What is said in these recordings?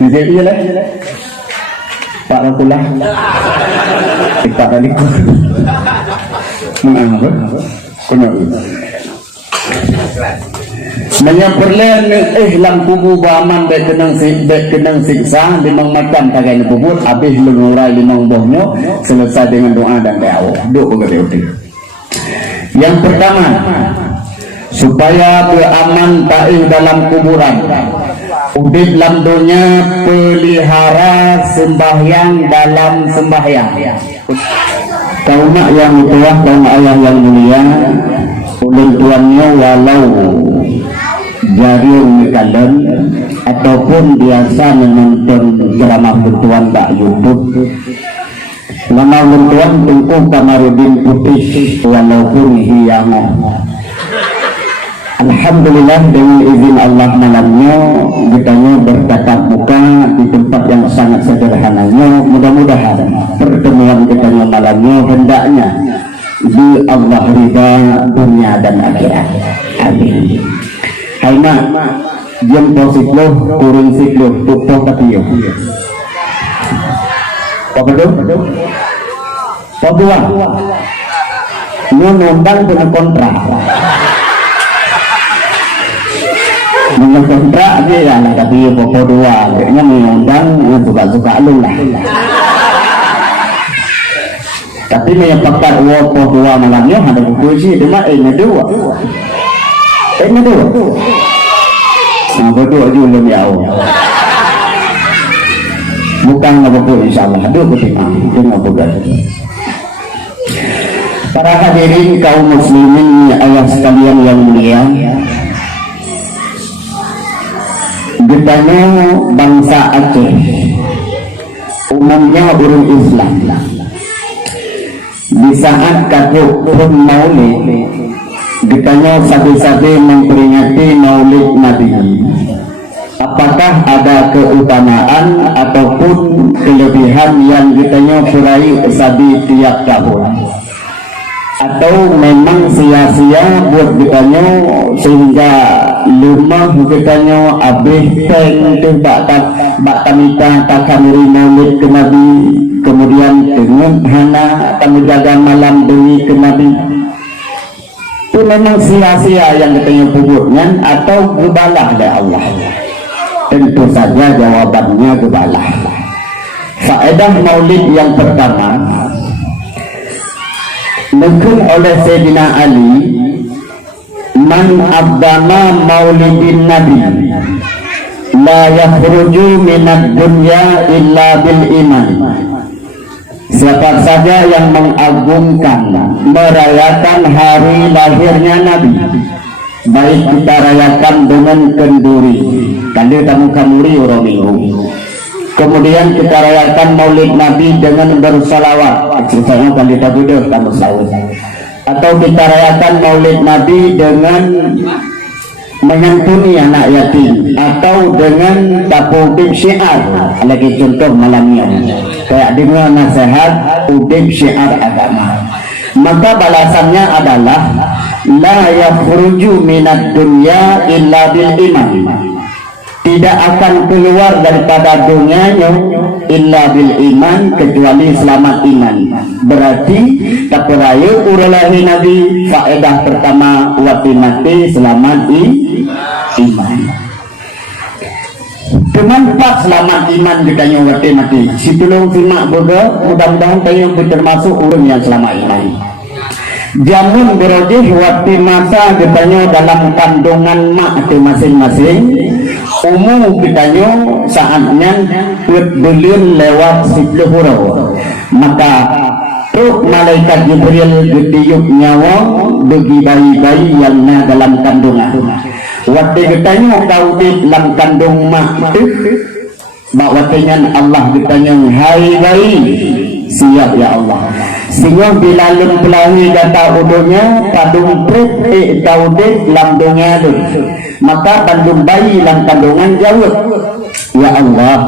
Nanti iya lah. Pak Rakulah. Pak Rakulah. Mengapa? Kenapa? Menyamperlen lam kubu baman dek kenang siksa limang makan kagai puput habis lengurai limang bohnya selesai dengan doa dan doa yang pertama supaya beraman taih dalam kuburan udip lam dunia pelihara sembahyang dalam sembahyang kaum yang tua kaum ayah yang mulia ulun tuannya walau jari umikalan ataupun biasa menonton drama bertuan tak YouTube nama bertuan tunggu Kamarudin Putih walaupun hiang. Alhamdulillah dengan izin Allah malamnya kitanya bertatap muka di tempat yang sangat sederhananya. Mudah-mudahan pertemuan kitanya malamnya hendaknya di Allah ridha dunia dan akhirat. Amin. Hai mak, jam siklo turun siklo tutup katio. Apa tu? Kedua, mengundang dengan kontrak. Dengan kontrak dia lah tapi pokok dua, kayaknya mengundang yang suka-suka lu lah. Tapi menyebabkan pokok dua malamnya ada buku cuma ini dua. Ini dua. Nah berdua juga ya Allah. Bukan berdua insyaallah. Dua ketimang. Dengan bukan. Para hadirin kaum muslimin ayah sekalian yang mulia. Getanya bangsa Aceh. Umumnya orang Islam. Di saat katuk pun maulid ditanya sabi-sabi memperingati maulid Nabi, apakah ada keutamaan ataupun kelebihan yang ditanya surai sabi tiap tahun, atau memang sia-sia buat ditanya sehingga lumah ditanya abih teng tu bak tamita takamuri maulid ke Nabi, kemudian dengan hana kami jaga malam demi ke Nabi. Itu memang sia-sia yang katanya puputnya atau gebalah oleh Allah? Tentu saja jawabannya gebalah. Faedah maulid yang pertama mungkin oleh Sayyidina Ali, man abdama maulidin Nabi la yakhruju minad dunya illa bil iman. Siapa saja yang mengagungkan, merayakan hari lahirnya Nabi, baik kita rayakan dengan kenduri, kalau tamu kamuri orang minggu, kemudian kita rayakan maulid Nabi dengan bersalawat, ceritanya kalau kita duduk kamu salawat, atau kita rayakan maulid Nabi dengan menyantuni anak yatim, atau dengan tapubib syiar, lagi contoh malamnya kayak dengan nasihat ubib syiar agama, maka balasannya adalah la yakhruju minad dunya illa bil iman, tidak akan keluar daripada dunianya illa bil iman kecuali selamat iman. Berarti tak peraya uralahi Nabi faedah pertama wati mati selamat iman. Bermanfaat selamat iman ditanya wati mati. Si tolong simak boga, mudah-mudahan kayu termasuk orang yang selamat iman. Jamun berojih wati masa ditanya dalam kandungan mak itu masing-masing. Umum ditanya saatnya belian lewat 10 huruf. Maka truk malaikat Jibril getiup nyawa bagi bayi-bayi yang dalam kandungan. Waktu ditanya kau di dalam kandung mak itu, bakwatinya Allah ditanya hai bayi siap ya Allah. Sehingga bila lempelahi data udunya kandung truk kau di dalam dunia itu, maka kandung bayi dalam kandungan jauh ya Allah.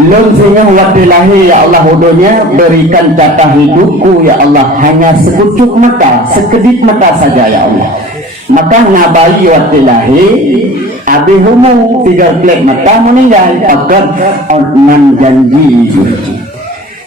Belum sehingga waktu lahir ya Allah udunya berikan jatah hidupku ya Allah hanya sekucuk mata, sekedip mata saja ya Allah. Maka nabai waktu lahir Habis umur 3 mata meninggal pakat nan janji.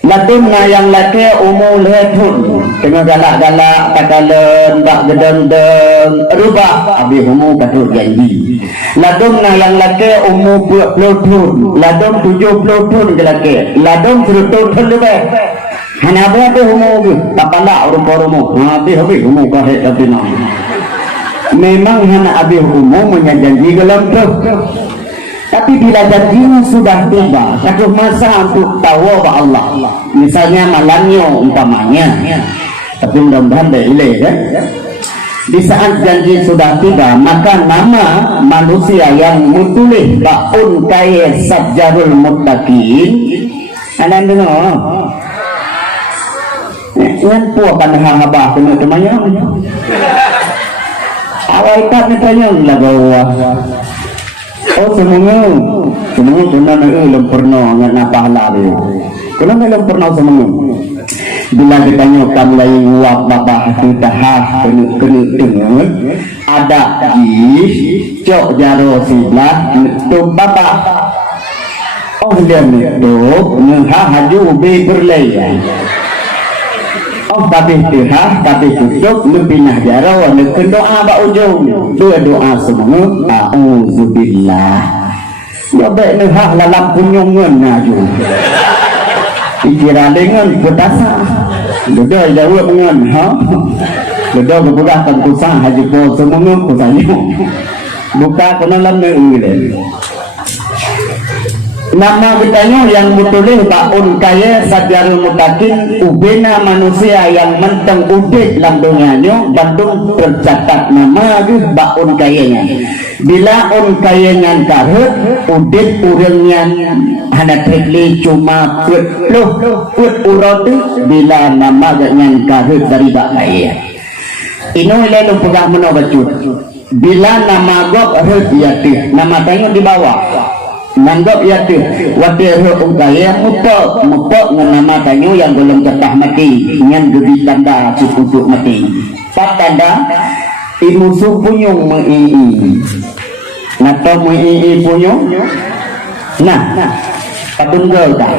Ladum na yang laki umur lehun tengah galak-galak katalan bak gedeng-deng rubah habis umur katut janji. Ladum na yang laki umur 20 tahun, ladum 70 tahun ke laki, ladum 100 tahun lebih. Hanya berapa umur ke? Tak palak rupa-rupa. Habis umur kahit tapi nak. Memang hanya habis umur menjanji gelam tu. Tapi bila janjinya sudah tiba, satu masa untuk tawab Allah. Misalnya malamnya umpamanya, tapi mudah-mudahan dah ilai kan. Di saat janji sudah tiba, maka nama manusia yang mutulih ba'un kaya sabjarul muttaqin. Anda dengar? Yang puak pandang habah kena temannya. Awal ikat ni tanya lah bawa. Oh semuanya kena nak pernah nak pahala dia. Kena nak pernah semuanya. Bila ditanya kamu lain uap bapa kita kena dengar. Ada cok jaro sebelah tu bapa. Oh dia ni tu haju be berlayan. Oh tapi tihah tapi tutup lebih jaro nak doa ba ujung dua doa semua auzubillah ya baik ni hak dalam punyungan naju dikira dengan berdasa sudah jawab dengan sudah berbuatkan kusah haji po semua kusahnya buka kena lamai ini nama kitanya yang mutulih ba'un kaya sajarul mutakin ubena manusia yang menteng udit dalam dunianya bandung tercatat nama ba'un kayanya bila un kayanya karut udit urangnya hana trekli cuma put urut bila nama gaknya karut dari bak kaya ini lalu pegang menobacut bila nama gok hut yati nama tanya di bawah nanggap ya tu waktu kaya mupok nama tanyu yang belum tetap mati yang gede tanda untuk mati tak tanda imusuh punyung mengii atau mengii punyung nah patun gol tak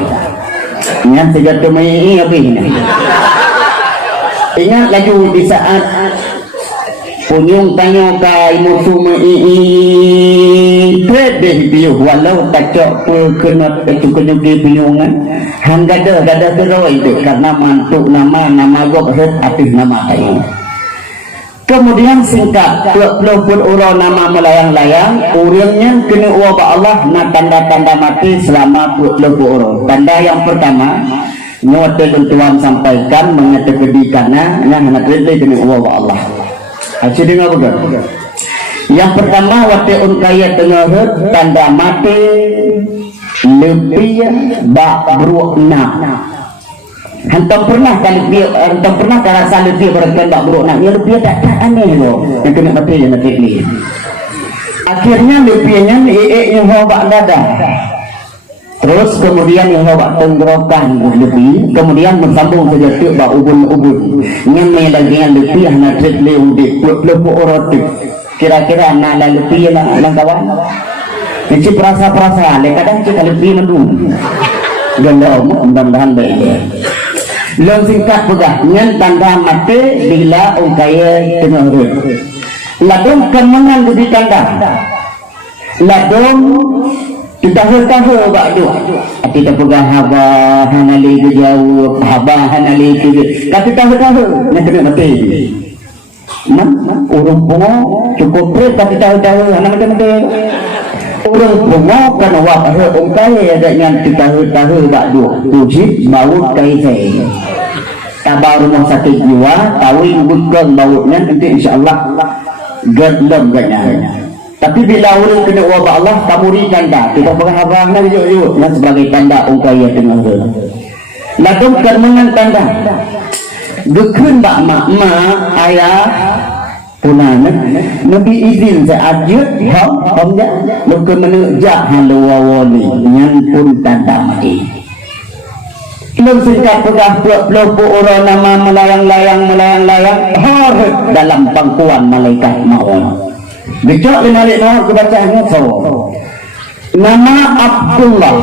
yang sejatuh mengii apa ini ingat lagi di saat punyung tanya kai musuh mei deh dia walau tak kena kenyuki punyungan hangga ada teroi itu karena mantuk nama gok aktif nama tanya kemudian singkat 20 orang nama melayang-layang urangnya kena uwa Allah nak tanda-tanda mati selama 20 orang tanda yang pertama nyote Tuhan sampaikan mengetekedikannya yang anak rete kena uwa Allah. Asyik dengar bukan? Yang pertama waktu kaya tengah tanda mati lebih bak berukna. Hantam pernah terasa lebih berkata bak berukna. Ya lebih tak aneh loh. Yang kena mati yang nanti ni. Akhirnya lebihnya yang bak dada. Terus kemudian yang bawa tenggorokan lebih, kemudian bersambung saja tu bawa ubun-ubun. Yang melagi lebih nak treatment udik, lepu orang tu. Kira-kira nak lebih lah kawan. Macam perasa-perasa, kadang kita lebih mendung. Galau, mudah-mudahan baik. Long singkat pegah, yang tanda mati bila kaya tengah rut. Ladung kemenang lebih tanda. Ladung kita tahu bakdo kita pegang haba hanali ke jauh haba hanali ke tapi tahu nak kena mati urung bunga cukup berat tapi tahu anak mati urung bunga kan wak kaya adanya kita tahu bakdo tujuh bau kai saya kabar rumah sakit jiwa tahu bukan baunya nanti insyaAllah gedlam katanya. Tapi bila orang kena wabak Allah, kamu tanda. Kita pegang abang nak yuk yang sebagai tanda ungkaya tengah tu. Lalu kermengan tanda. Gekun bak mak ayah punan. Nabi izin seajut, ham tak. Lalu menujak halu wawali yang pun tanda mati. Lalu singkat pegang 20 orang nama melayang-layang dalam pangkuan malaikat maut. Dicok lima mau kebacaannya so. Nama Abdullah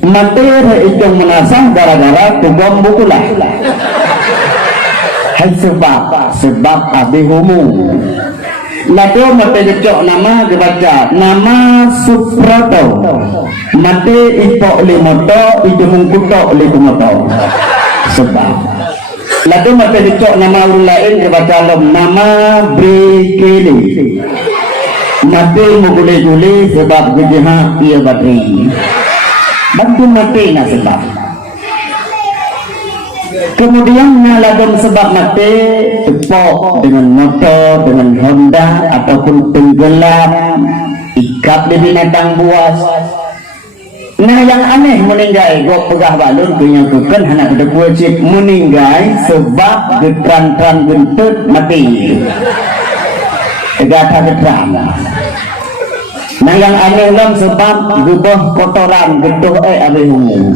materi itu menasah gara-gara tubam bukulah. Hai sebab abi humu. Lalu mate dicok nama kebaca nama Suprato. Mate ipok limoto itu mungkuto limoto. Sebab. Lalu mate dicok nama lain kebaca nama Brikili. Mati muguli-guli sebab gejeha ia bateri. Bantu mati na sebab. Kemudian nalagon sebab mati tepok dengan motor, dengan Honda ataupun tenggelam, ikat di binatang buas. Nah yang aneh meninggal, gua pegah balun punya kuken anak ada wajib meninggal sebab getran-tran gentut mati. Tegata getran. Nah yang aneh lam sebab gubah kotoran getuh abis humu.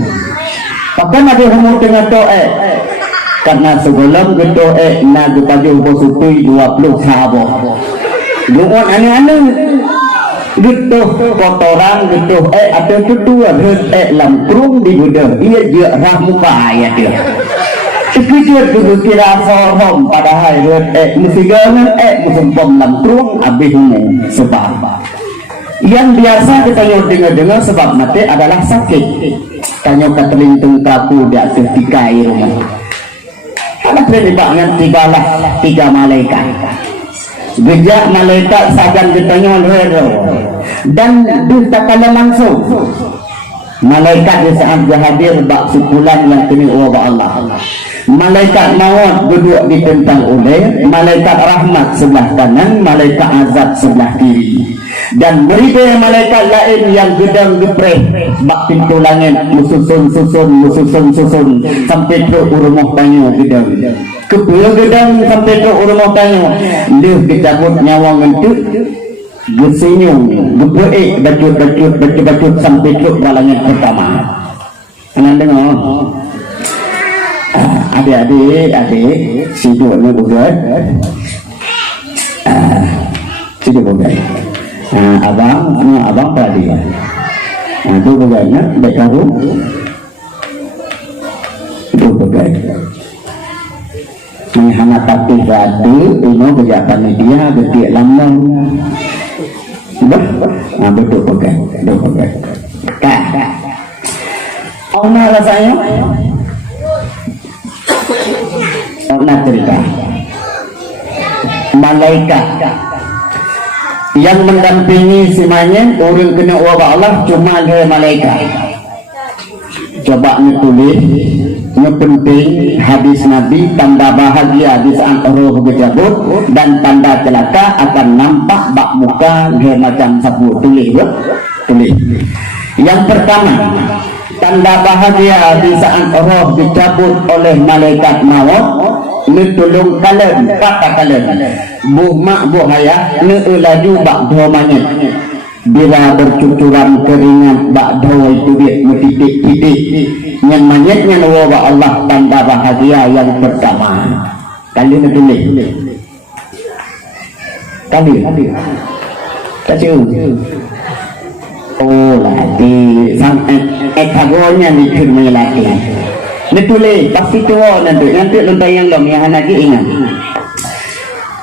Pakan abis humu tengah doa karena sebelum getuh na gebaju posutui 20 sahabat. Guon aneh-aneh getuh kotoran getuh atau kedua lam krung di budak ia je rahmuka ya dia. Sekejap dulu kira forum pada hari mesti gangan musim pom lam krung abis humu sebab. Yang biasa kita dengar-dengar sebab mati adalah sakit. Tanya ketelintung kaku di atas tiga rumah. Ada terlibatkan tiga malaikat. Gejak malaikat sajan ditanya rero dan ditakala langsung. Malaikat di saat dia hadir bak sebulan yang kini wabah Allah. Malaikat maut duduk di tentang oleh malaikat rahmat sebelah kanan, malaikat azab sebelah kiri. Dan beribu malaikat lain yang gedang gepreh bak pintu langit mususun sampai ke rumah tanyo gedang. Kepala gedang sampai ke rumah tanyo dia dicabut nyawa ngentut bersenyum berbuik bacut sampai ke balangit pertama. Anda dengar? Adik sidu ni bukan sidu bukan abang tadi itu bukannya bekaru itu bukan menghangat tapi satu ini kegiatan dia gede lama betul bukan ona rasanya nak cerita malaikat yang mendampingi si manyen orang kena wabah Allah cuma dia malaikat. Coba nulis penting hadis Nabi tanda bahagia di saat roh berjabut dan tanda celaka akan nampak bak muka dia macam sapu tulis. Yang pertama tanda bahagia di saat roh dicabut oleh malaikat maut netulung kalen kata kalen buh mak buh ayah laju bak dua manyet bila bercucuran keringat bak dua itu dia titik yang manyetnya nawa Allah tanda bahagia yang pertama kali netulis kali kacau oh lagi sang ekagonya dikirmi lagi ditulis pasti tua nanti lontar yang lagi ingat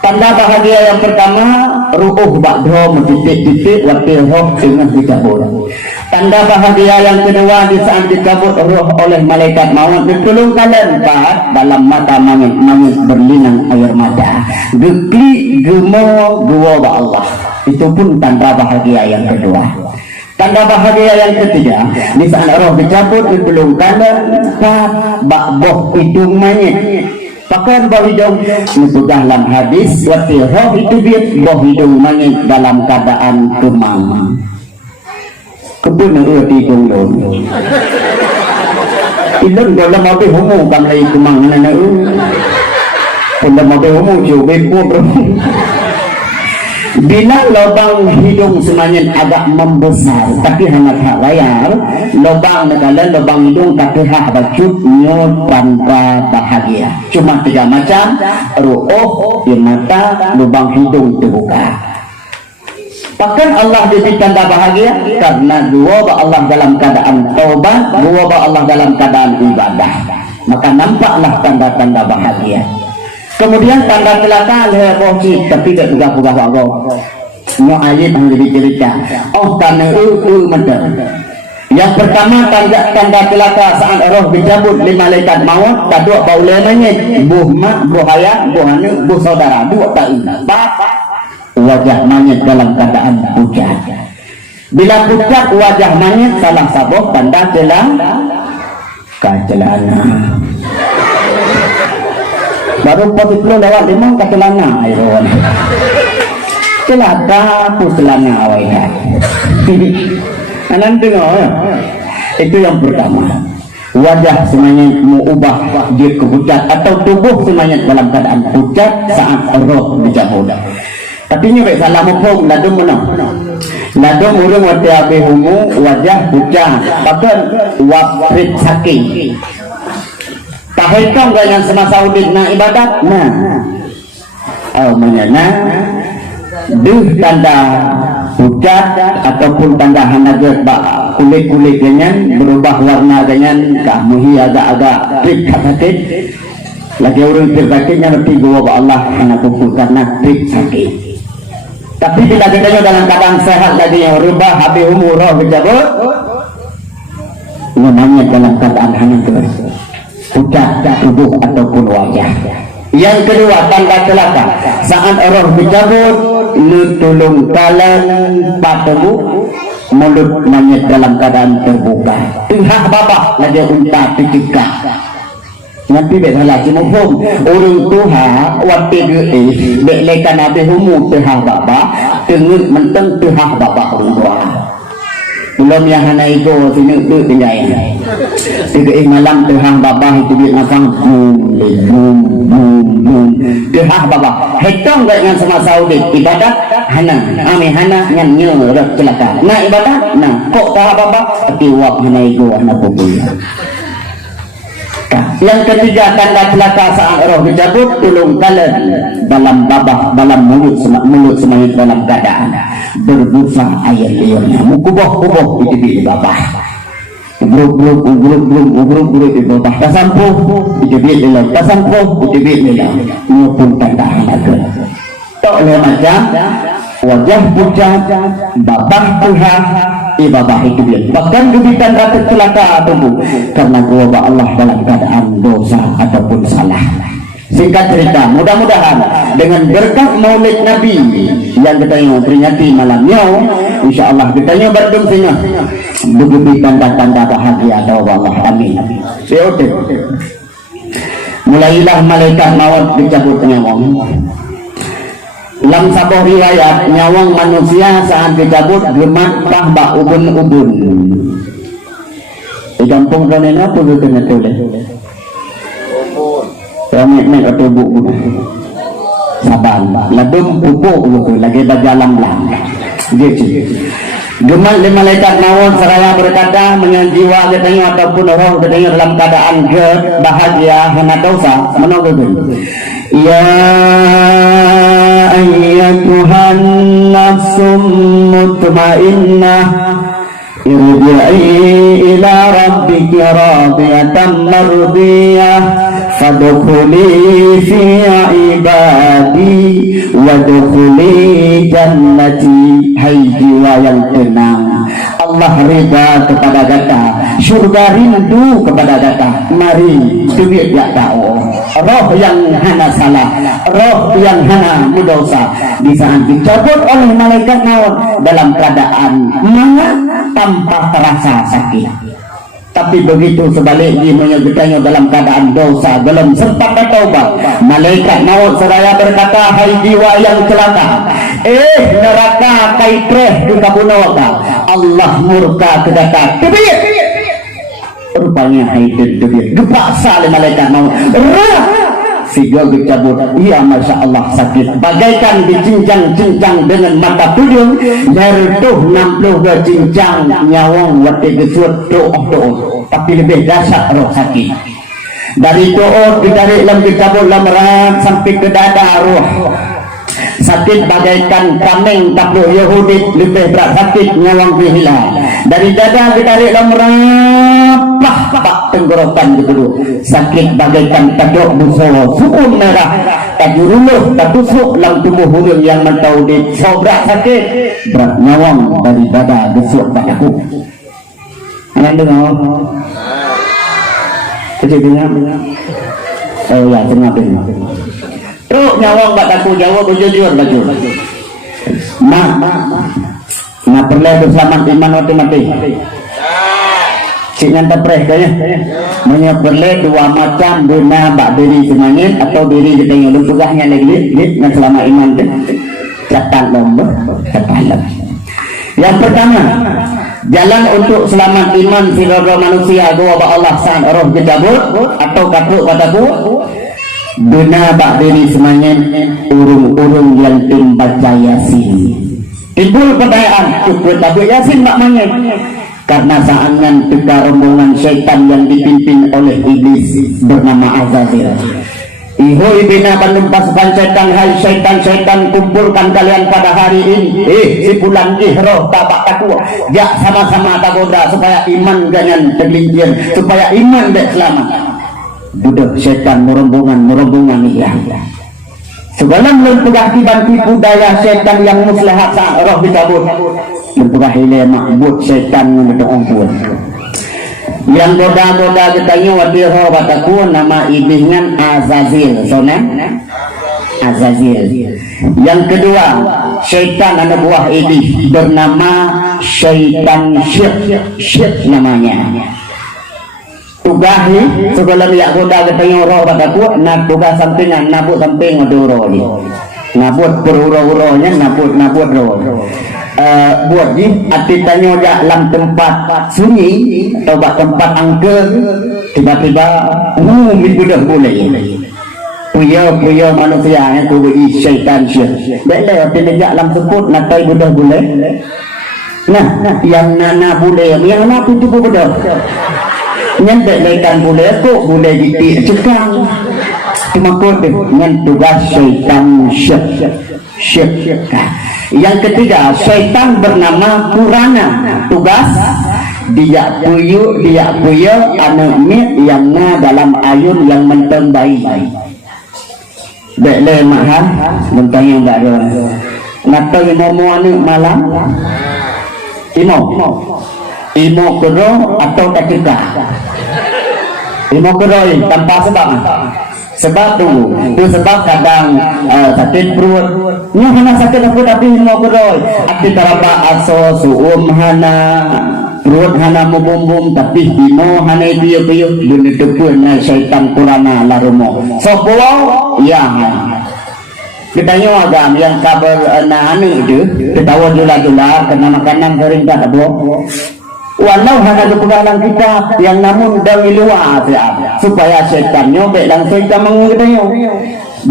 tanda bahagia yang pertama ruh ba'dho titik waktu roh tengah dicabut. Tanda bahagia yang kedua di saat dicabut roh oleh malaikat maut ditolong kalian dalam mata mangis berlinang air mata gekli gemo gua Allah itu pun tanda bahagia yang kedua. Tanda bahagia yang ketiga di saat roh dicabut ditolong kalian bak boh hidung manyet pakaian bau hidung itu dalam hadis waktu roh itu dia bau hidung manyet dalam keadaan kemang kebun erti gulung ilun dalam mobil homo kamlai kemang nana dalam mobil homo coba bro. Bila lubang hidung semuanya agak membesar tapi hangat hak layar lubang negara lubang hidung tapi hak bacut nyot tanpa bahagia cuma tiga macam ruh di mata lubang hidung terbuka Bahkan Allah diberi tanda bahagia karena dua Allah dalam keadaan taubat, dua Allah dalam keadaan ibadah. Maka nampaklah tanda-tanda bahagia. Kemudian tanda celaka leher bohci tapi tidak juga pugah-pugah. Nyo ayat yang lebih cerita. Oh karena mental. Yang pertama tanda celaka saat roh dicabut oleh malaikat maut. Kedua bau lemanya buh mak, buh ayah, buh anu, buh saudara. Dua tak wajah monyet dalam keadaan pucat. Bila pucat wajah monyet salah satu tanda kecelana. Baru posisi lewat 5 kecelana iron. Celaka pucelana awalnya. Anan tengok itu yang pertama. Wajah semuanya mau ubah dia ke pucat atau tubuh semuanya dalam keadaan pucat saat roh dicabut. Tapi ni baik salah mopong ladum mana? Ladum urang wajah behumu wajah pucat. Bahkan waprit sakit. Tahekang dengan semasa udit na ibadat. Nah, menyana tanda pucat ataupun tanda hanagat kulit-kulit dengan berubah warna dengan muhi agak-agak prit sakit. Lagi orang prit sakitnya lebih gua Allah anak kuku karena prit sakit. Tapi bila kita dalam keadaan sehat lagi yang rubah habis umur roh berjabut, namanya dalam keadaan hanya pucat tubuh ataupun wajah. Yang kedua tanda celaka saat roh berjabut, tolong kalian patuh mulut monyet dalam keadaan terbuka. Tengah babak lagi unta pikirkan. Nanti dia salah cuma pun orang tuha waktu ge belekan habis umur tehah bapa tengut menteng tehah bapa orang tua belum yang hana itu sini tu tinggal tiga malam tehah bapa itu dia nakang tehah bapa hetong dengan sama saudi ibadat hana ame hana nyanyi rak celaka nah ibadat nah kok tehah bapa tapi wak hana itu hana pun. Yang ketiga tanda celaka saat roh dicabut tolong kalian dalam babah dalam mulut semuanya dalam keadaan berbusa air liurnya mukubah itu di babah grup di babah tasampuh itu di dalam tasampuh itu di dalam maupun tanda hanaga tak oleh macam wajah pucat babah Tuhan ibadah itu dia bahkan kebitan rata celaka tubuh karena gua Allah dalam keadaan dosa ataupun salah. Singkat cerita mudah-mudahan dengan berkat maulid Nabi yang kita peringati malamnya insyaAllah kita berdumsinya begitu tanda-tanda bahagia atau Allah amin. Seotik mulailah malaikat maut dicabut nyawang. Dalam sebuah riwayat nyawang manusia saat dicabut gemak tambah ubun-ubun. Di kampung kalian apa kena tulis? Mek atau buku saban, ladum pupuk gitu lagi berjalan lang. Gitu. Gemak di malaikat maut seraya berkata dengan jiwa katanya ataupun roh katanya dalam keadaan bahagia hana dosa menunggu. Ya ayyatuhan nafsum mutmainnah irji'i ila rabbiki radiyatan mardiyah fadkhuli fi ibadi wadkhuli jannati. Hai jiwa yang tenang, Allah rida kepada kita, surga rindu kepada kita. Mari duit ya tahu roh yang hana salah, roh yang hana mudosa di saat dicabut oleh malaikat maut dalam keadaan mana tanpa terasa sakit. Tapi begitu sebaliknya menyebutkannya dalam keadaan dosa belum sempat bertaubat, malaikat maut seraya berkata, hai jiwa yang celaka, neraka kaitreh di kabunawaka, Allah murka kedaka tebit. Rupanya haidin tebit gepaksa oleh malaikat maut sehingga dicabut. Iya masya Allah sakit bagaikan dicincang-cincang dengan mata tudung lertuh 62 cincang nyawang wati gesut doa tapi lebih dahsyat roh sakit dari doa ditarik dalam dicabut lamaran sampai ke dada roh Sakit bagaikan kameng tapluk Yahudi, lebih berat sakit nyawang hilang. Dari dada ditarik lemrapah pak tenggorokan kedua. Sakit bagaikan taduk busolo, suun merah, tajuruluh, tatusuk lang tubuh hurung yang mentau di sobrak sakit. Berat nyawang dari dada besuk padaku. Anak dengar? Kejadian? Oh ya, tengah-tengah. Teruk nyawang bataku Jawa berjujur baju. Nah perlu berselamat iman waktu mati. Cik ngantar preh kaya. Manya perlu dua macam guna bak diri semangin atau diri kita yang lupugahnya lagi. Dengan selama iman tu. Catatan lomba. Catatan. Yang pertama, jalan untuk selamat iman sirara manusia gua ba Allah san roh gedabut atau katuk padaku. Guna bak diri semangin urung-urung yang tim baca Yasin. Timbul pertanyaan, cukup tabuk Yasin bak mangin. Karena saangan teka rombongan syaitan yang dipimpin oleh iblis bernama Azazil. Iho ibina bandung pasukan syaitan, hai syaitan-syaitan kumpulkan kalian pada hari ini. Si bulan roh tabak takwa. Ya sama-sama tagoda supaya iman jangan tergelincir, supaya iman dek selamat. Budak syaitan merombongan hilang. Sebelum lempugah tiban-tipu daya syaitan yang muslihat sang roh dicabut. Lempugah hilang makbut syaitan menuduk ampun. Yang goda-goda ketanya wadir roh bataku nama iblisnya Azazil. Sonan? Azazil. Yang kedua, syaitan anak buah iblis bernama syaitan syirk namanya. Tugas ni sebelum yak goda ketanya roh bataku nak tugas sampingan nabut samping odoro ni. Nabut beruro-uronya nabut roh. Buat ni arti tanya dalam tempat sunyi atau tempat angker tiba-tiba budak boleh. Puya manusia yang tu beri syaitan syirk. Baiklah arti dia dalam sebut natai budak boleh. Nah, yang nana boleh, yang nak itu budak. Yang lekan boleh kok boleh ditik cekang. Cuma kau dengan tugas syaitan syirk. Yang ketiga, syaitan bernama Purana. Tugas dia puyu anak mit yang na dalam ayun yang menteng bayi. Baiklah mahal mentang yang tak ada. Ngata imo anak malam. Imo kero atau ketika. Imo kero tanpa sebab. Sebab tu sebab kadang sakit perut. Ni hana sakit aku tapi imo kero. Arti tarapa aso suum hana perut hana membum tapi imo hana dia guna tepun syaitan Qurana larumo. Sopo ya. Ditanya agam yang kabar anu tu ketawa jula-jula kena makanan sering tak ada. Walau hanya kepegangan kita yang namun dari luar supaya syaitan nyobek dan syaitan mengetahui.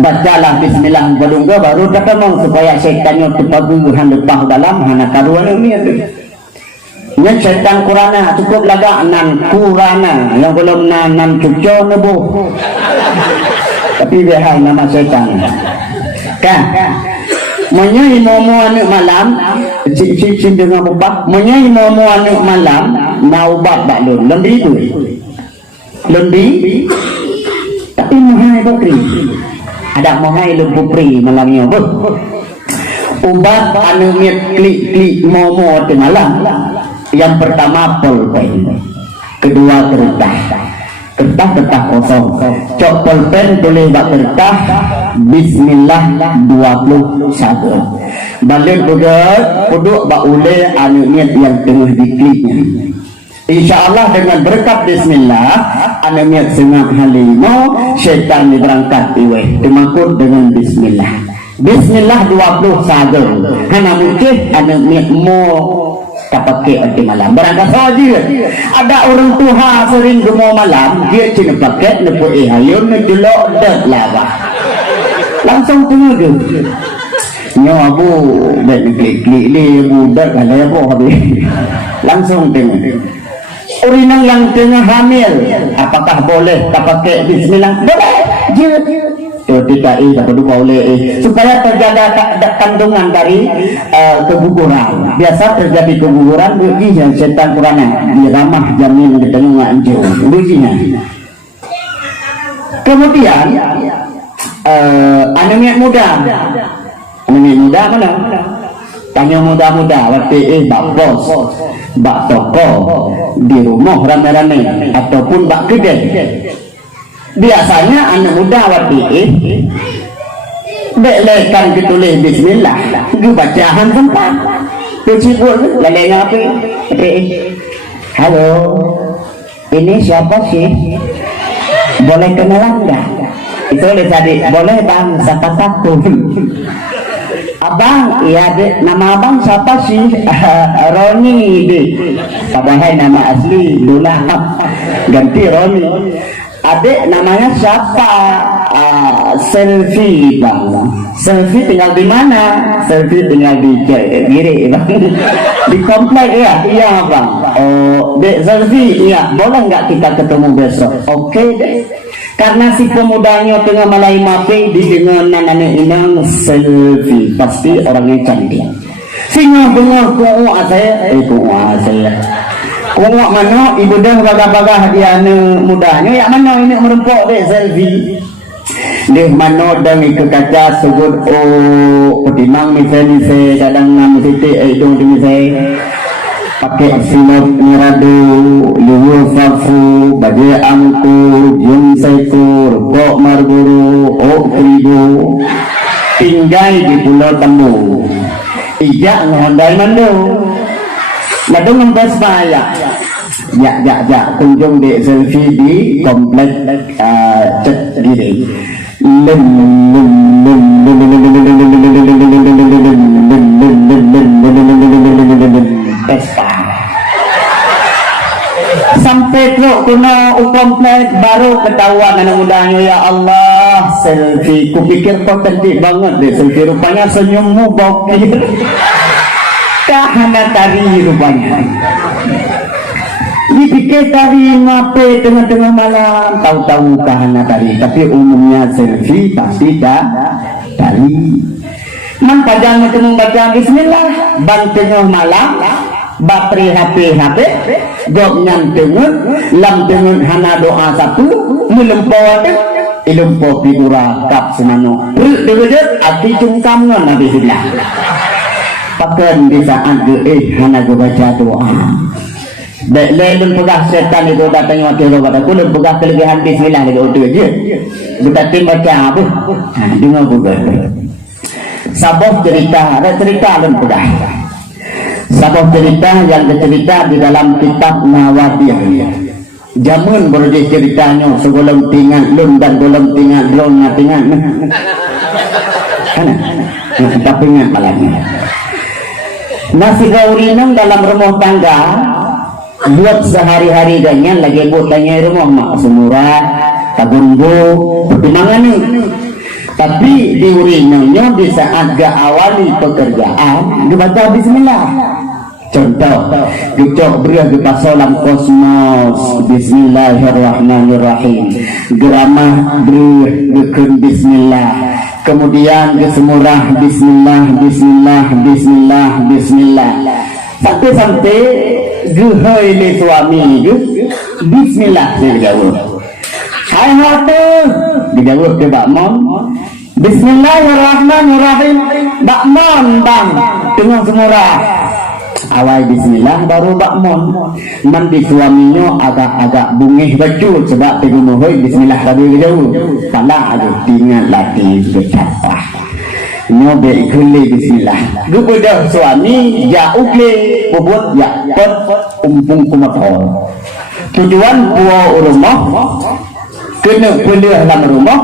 Bacalah bismillah badungga baru ketemu supaya syaitan nyobek pagu hendak dalam hana karuan ini. Nya syaitan Qurana cukup laga nan Qurana yang belum nan cuco nebo. Tapi dia nama syaitan. Kan? Menyai momo anak malam, cik dengan ubah. Menyai momo anak malam, mau ubah tak lun, lebih tu, lebih. Tapi mahai bakri, ada mahai lebih pri malamnya. Ubah anak miat klik momo tu malam. Yang pertama pulpen, kedua kertas kosong. Cok pulpen boleh buat kertas. Bismillah 21. Balik duduk bak ule anu niat yang tengah dikliknya. InsyaAllah dengan berkat bismillah anu niat sengah halimo syaitan diberangkat iwe dimakut dengan bismillah. Bismillah 21. Hana mungkin anu niat mo pakai di malam berangkat saja. Ada orang tua sering gemuk malam dia cina pakai nepuk hayun ngelok dak lawah langsung tengah ke nyawa bu dak klik li budak ada apa habis langsung tengah. Orang yang tengah hamil apakah boleh tak pakai bismillah? Boleh. TKI tak perlu oleh supaya terjaga kandungan dari keguguran. Biasa terjadi keguguran rugi yang setan kurangnya di ramah jamin kita nggak anjur ruginya. Kemudian anak muda mana? Tanya muda-muda waktu bak bos, bak toko di rumah rame-rame ataupun bak kedai. Biasanya anak muda waktu belekan ditulis bismillah, bacaan tempat. Cuci pun leleng apa? Halo, ini siapa sih? Boleh kenalan nggak? Itu tadi boleh bang, siapa takut? Abang, iya dek, nama abang siapa sih? Roni dek. Padahal nama asli Dula, ganti Roni. Adik namanya siapa? Selfie bang. Selfie tinggal di mana? Selfie tinggal di kiri bang. Di komplek ya? Iya bang. Oh, dek selfie, iya. Boleh nggak kita ketemu besok? Oke deh. Karena si pemudanya tengah malai mape di dengan nenek inang selfie, pasti orangnya cantik. Singa dengar kuat saya, kuat mana ibu dah bagah-bagah dia mudanya, yang mana ini merempok deh selfie. Deh mana dah ikut kaca sebut petimang misalnya saya kadang nama titik hidung di saya. Pakai sinop mirado, luwu fafu, baju angku, jum saikur, kok marguru, kribu, tinggal di Pulau Tembung. Ijak ngondai mandu, madung nembas bahaya. Ya, kunjung di selfie di komplek cet diri. Pesta sampai truk kena komplek baru ketahuan anak mudanya, ya Allah selfie, kupikir kau cantik banget deh selfie, rupanya senyummu bokir kahana tari rupanya. Dipikir tari ngape tengah-tengah malam, tahu-tahu kahana tari, tapi umumnya selfie pasti dah tari. Man padang itu membaca bismillah, bang tengah malam, bateri HP, gok nyantengun, lam tengun hana doa satu, melempau ilumpo figura kap semano. Dewajat ati cungkamnya nabi billah. Pakan di saat hana go baca doa. Lelun pegah setan itu datang waktu pada kulun pegah kelebihan bismillah lagi itu aja. Berarti baca apa? Dengar bukan. Sabab cerita, ada cerita dan pegah. Sabab cerita yang dicerita di dalam kitab Nawawi. Jamun berjaya ceritanya sebelum tinggal lun dan belum tinggal lun tinggal. Kan? Tapi ingat malahnya. Nasi gaurinang dalam rumah tangga buat sehari-hari dengan lagi buat tanya rumah mak semurah, tabunggu, pertimbangan ni. Tapi di urinanya di saat gak awali pekerjaan dibaca bismillah. Contoh, kita beri di pasolam kosmos bismillahirrahmanirrahim. Geramah beri gekun bismillah. Kemudian kesemurah bismillah. Sampai gehoi le suami bismillah saya jawab. Hai hati dijawab ke Pak Mon. Bismillahirrahmanirrahim. Pak Mon bang tengah semurah. Awal bismillah baru Pak Mon. Mandi suaminya agak-agak bungih baju sebab tengah mohoi bismillah tadi jauh. Pala ada tinggal lagi bercapah. Nyobe ikuli bismillah. Kepada suami ya ukle bubut ya pot umpung kumatol. Tujuan puau rumah kena pelih dalam rumah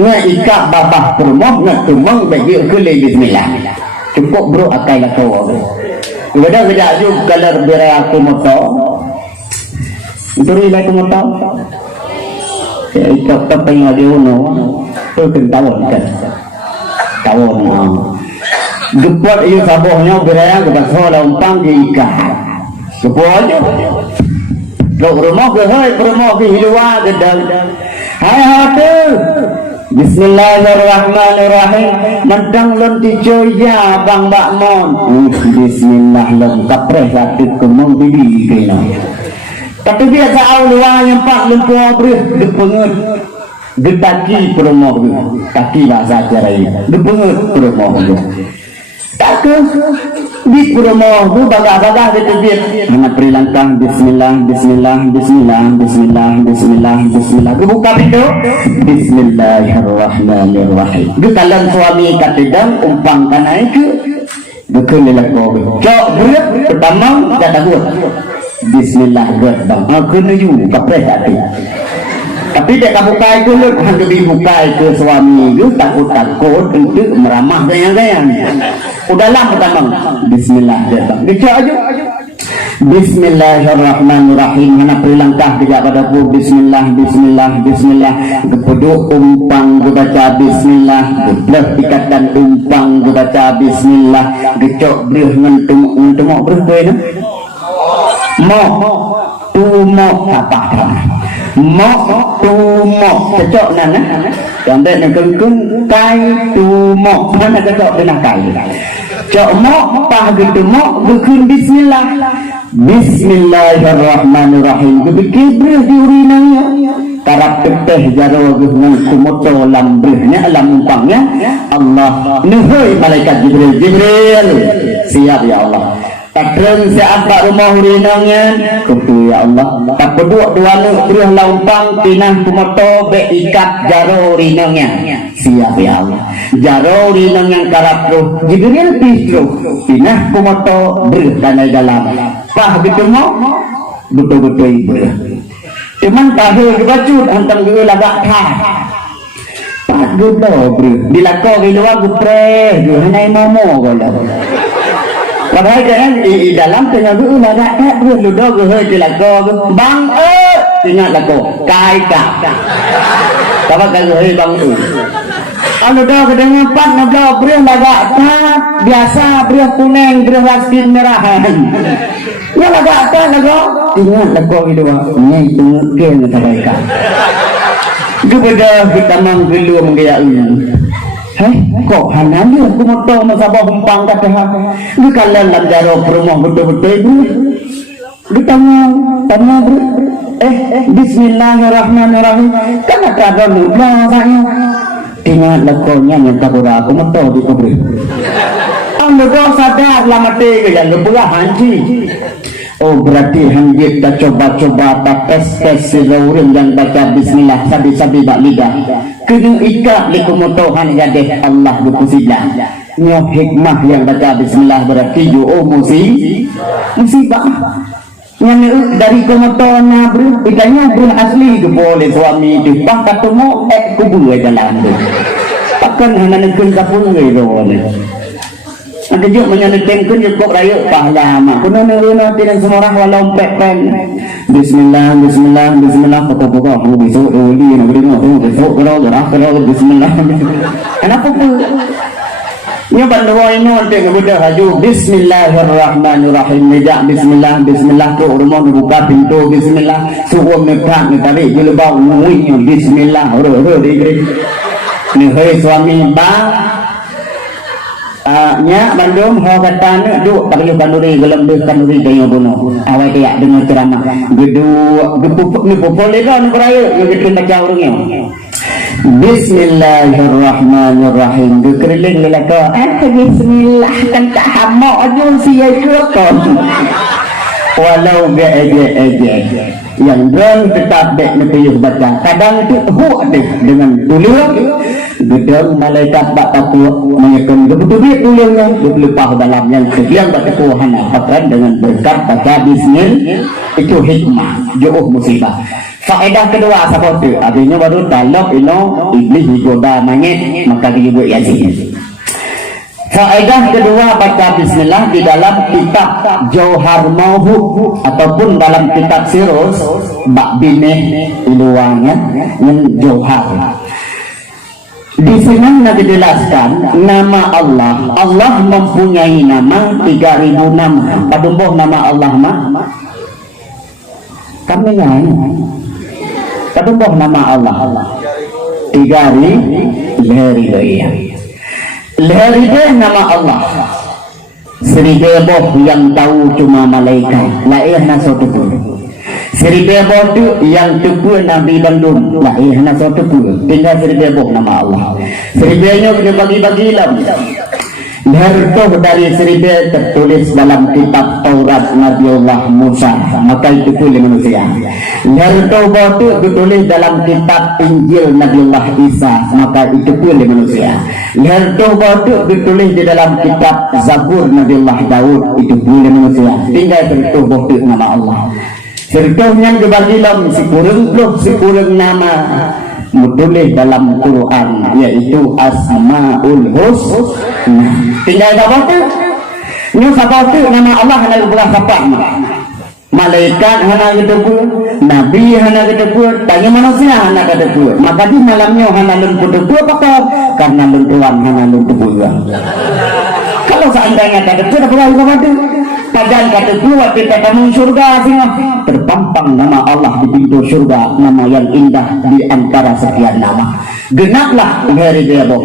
ngaikat babah rumah ngatumang bagi ikuli bismillah. Cukup bro akai lah kau. Kepada kejap juga kalau berai aku motor. Itu rilai aku motor. Ya ikut tepeng lagi uno. Itu kentawon kan. Tawon gepot iyo sabohnya beraya ke pasola umpang ke ikan gepot aja lo rumah ke hai rumah ke hilwa gedang hai hati Bismillahirrahmanirrahim. Mendang lon dijoya bang bakmon. Bismillah lon kapres sakit kemong bili kena. Tapi biasa awal yang pak lempuh berih depengut. Getaki promoh kaki bahasa acara ini. Depengut promoh. Tak ke di promoh tu bagah-bagah dia anak perilangkang bismillah bismillah bismillah bismillah bismillah bismillah buka pintu bismillahirrahmanirrahim dia kalau suami katidang umpang kanai ke bukan lelako cok berat pertama tak takut bismillah bang aku nuju kapres hati tapi dia tak buka itu lu hang dibuka itu suami itu takut-takut untuk meramah gayang-gayang udahlah pertama bismillah datang dica aja bismillahirrahmanirrahim mana perilangkah tidak pada ku bismillah bismillah bismillah kepeduk umpang baca bismillah gebleh ikatan umpang baca bismillah gecok breh ngentumok breh kowe mo tumo apa mo tumo cocok nana contoh yang kengkung kai tumo mana cocok dengan kai cok mo pah gitu mo bukan bismillah bismillahirrahmanirrahim begitu breh diurinanya tarap keteh jaro dengan kumoto lambrehnya lampangnya Allah nuhui malaikat Jibril siap ya Allah takren seapa rumah urinangnya kutu ya Allah tak peduk dua nuh lampang tinah kumoto be ikat jaro urinangnya siap ya Allah jaro urinang yang karapruh Jibril pistru tinah kumoto berkanai dalam pah gitu mau betul-betul ibu cuman tahu kebacut hantam gue lagak kah pak gue bro dilako di luar gue pre gue hanya momo kalau padahal kan di dalam tengah gue lagak kah gue ludo gue dilako bang tinggal lako kai kah apa kalau bang anu dah kedeng empat nabla beriah lagak kah biasa beriah kuning beriah raskin merahan ya lagak kah lagak tinggal lako itu bang itu mungkin mereka kepada kita manggil menggaya ini kok hananya aku mau tahu masabah humpang kata ini kalau lanjaro perumah betul-betul itu ditanya bismillahirrahmanirrahim kan ada nubla saya tinggal lakonya minta pura aku mau tahu di kubri anda kau sadar lah mati ke yang lepulah hanci. Oh berarti hanggit tak coba-coba tak tes seluruh yang baca bismillah sabi-sabi bak lidah kena ikat likumotohan gadeh Allah berpusilah nyoh hikmah yang baca bismillah berarti musibah yang dari komotohnya itanya asli itu boleh suami itu pang ketemu kubur jalan itu takkan hanya nekun kapun gitu boleh ada juga menyalurkan kok raya pahala mak. Kuno nuruna tidak semua orang walau pen. Bismillah, Bismillah, Bismillah. Pokok-pokok aku besok uli nak beri aku besok kalau Bismillah. Kenapa pun? Nya banduwa ini nanti kemudian haju Bismillahirrahmanirrahim. Nejak Bismillah, Bismillah tu rumah buka pintu Bismillah. Suruh mereka tarik jilbab muinya Bismillah. Ni hai suami bang. Nya bandung ho kata duk tak boleh banduri gelem deh kanduri gaya bunuh awak dia dengan ceramah gedua gepupuk ni popol lega ni beraya gitu baca orangnya Bismillahirrahmanirrahim gekeriling lelaka bismillah kan tak hamak aja sia ikut walau geje yang dan tetap dek nepiyuh baca kadang itu dengan tulis gedang malaikat bak takut menyekan betul-betul tulungnya berlepas dalam yang sekian bak Tuhan apakah dengan berkat baca bismillah itu hikmah jauh musibah. Faedah kedua apa tu artinya baru dalok iblis digoda monyet maka dibuat yasin. Faedah kedua baca bismillah di dalam kitab Jauhar Mauhub ataupun dalam kitab Sirus bak bineh iluangnya yang Jauhar. Di sini nak dijelaskan nama Allah. Allah mempunyai nama 3000 nama. Padumbuh nama Allah mah. Kami yang padumbuh nama Allah 3000 tiga hari lehari dia nama Allah. Seribu yang tahu cuma malaikat, laih naso tupu. Seribu tu yang tupu Nabi Bandung, laih naso tupu. Tinggal seribu nama Allah. Seribunya kita bagi-bagi lah. Harta dari seribu tertulis dalam kitab Taurat Nabiullah Musa, maka itu boleh manusia. Harta itu ditulis dalam kitab Injil Nabiullah Isa, maka itu boleh manusia. Harta itu ditulis di dalam kitab Zabur Nabiullah Daud, itu boleh manusia. Tinggal tertulis itu nama Allah. Sertanya dibagi dalam sepuluh nama ditulis dalam Quran, yaitu Asmaul Husna. Tinggal apa tu? Ini apa tu? Nama Allah hanya belah siapa? Malaikat hanya kita pun, Nabi hanya kita pun, tanya manusia hanya kita pun. Maka di malamnya hanya lumpuh pun, karena lumpuhan hanya lumpuh pun. Kalau seandainya kata pun, apa apa tu? Padahal kata pun, kita kamu surga semua. Terpampang nama Allah di pintu surga, nama yang indah di antara sekian nama. Genaplah hari Deboh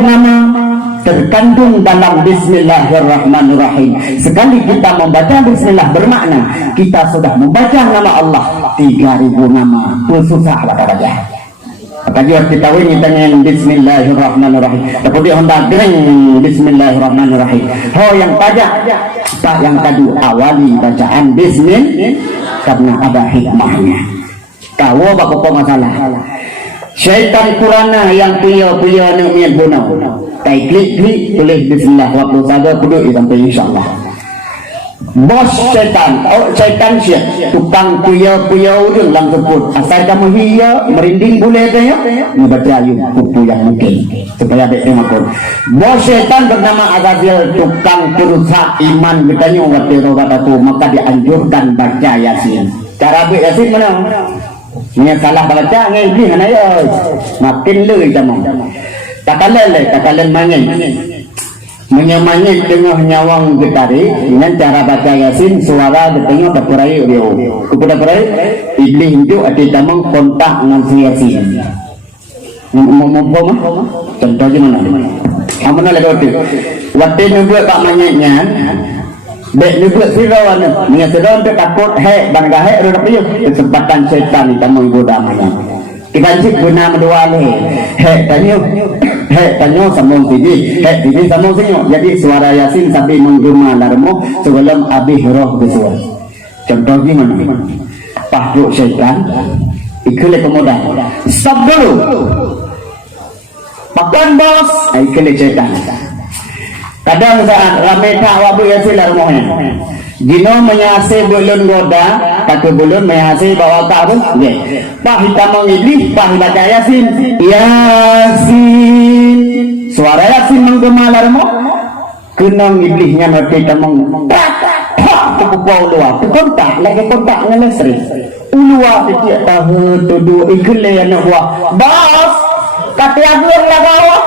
nama terkandung dalam Bismillahirrahmanirrahim. Sekali kita membaca Bismillah bermakna kita sudah membaca nama Allah 3000 nama. Susah baca. Maka dia kita ini dengan Bismillahirrahmanirrahim. Tapi dia hendak dengan Bismillahirrahmanirrahim. Yang pajak tak yang tadi awali bacaan Bismillah karena ada hikmahnya. Tahu apa masalah? Syaitan Qurana yang puya nak niat guna. Tai klik tulis Bismillah waktu saja kudu sampai insya-Allah. Bos syaitan, syaitan siap tukang puya urang lang sebut. Asal kamu hiya merinding boleh tanya, membaca ayat buku yang mungkin supaya ada emakon. Bos syaitan bernama Azazil, tukang perusak iman bertanya waktu robatatu, maka dianjurkan baca Yasin. Cara baca Yasin mana? Ini salah baca ngaji hana ya. Makin leuy kamu. Takalan menyamanya tengah nyawang getari dengan cara baca Yasin suara di tengah terperai dia kepada perai iblis itu ada tamang kontak dengan si Yasin contohnya mana amanah lagi waktu nubuat pak manyaknya dek nubuat sirawan dengan sedang takut bangga udah piu kesempatan setan di tamang goda mana kita cik guna mendua tanya sambung TV sambung senyum. Jadi suara Yasin sampai menggema larmo sebelum habis roh bersuara. Contoh gimana? Pahduk syaitan ikut pemuda stop dulu makan bos ikut syaitan. Kadang saat ramai tak wabu Yasin larmonya Gino menyasi belun goda, kata belun menyasi bawa tak pun. Pak hitam mengiblis, pak baca Yasin. Yasin. Suara Yasin menggema larmo. Kenang iblisnya nanti tamang. Terpukau luar. Kontak, lagi kontak dengan seri. Uluah setiap tahun tuduh ikhle yang buah. Bos, kata aku yang lagawa.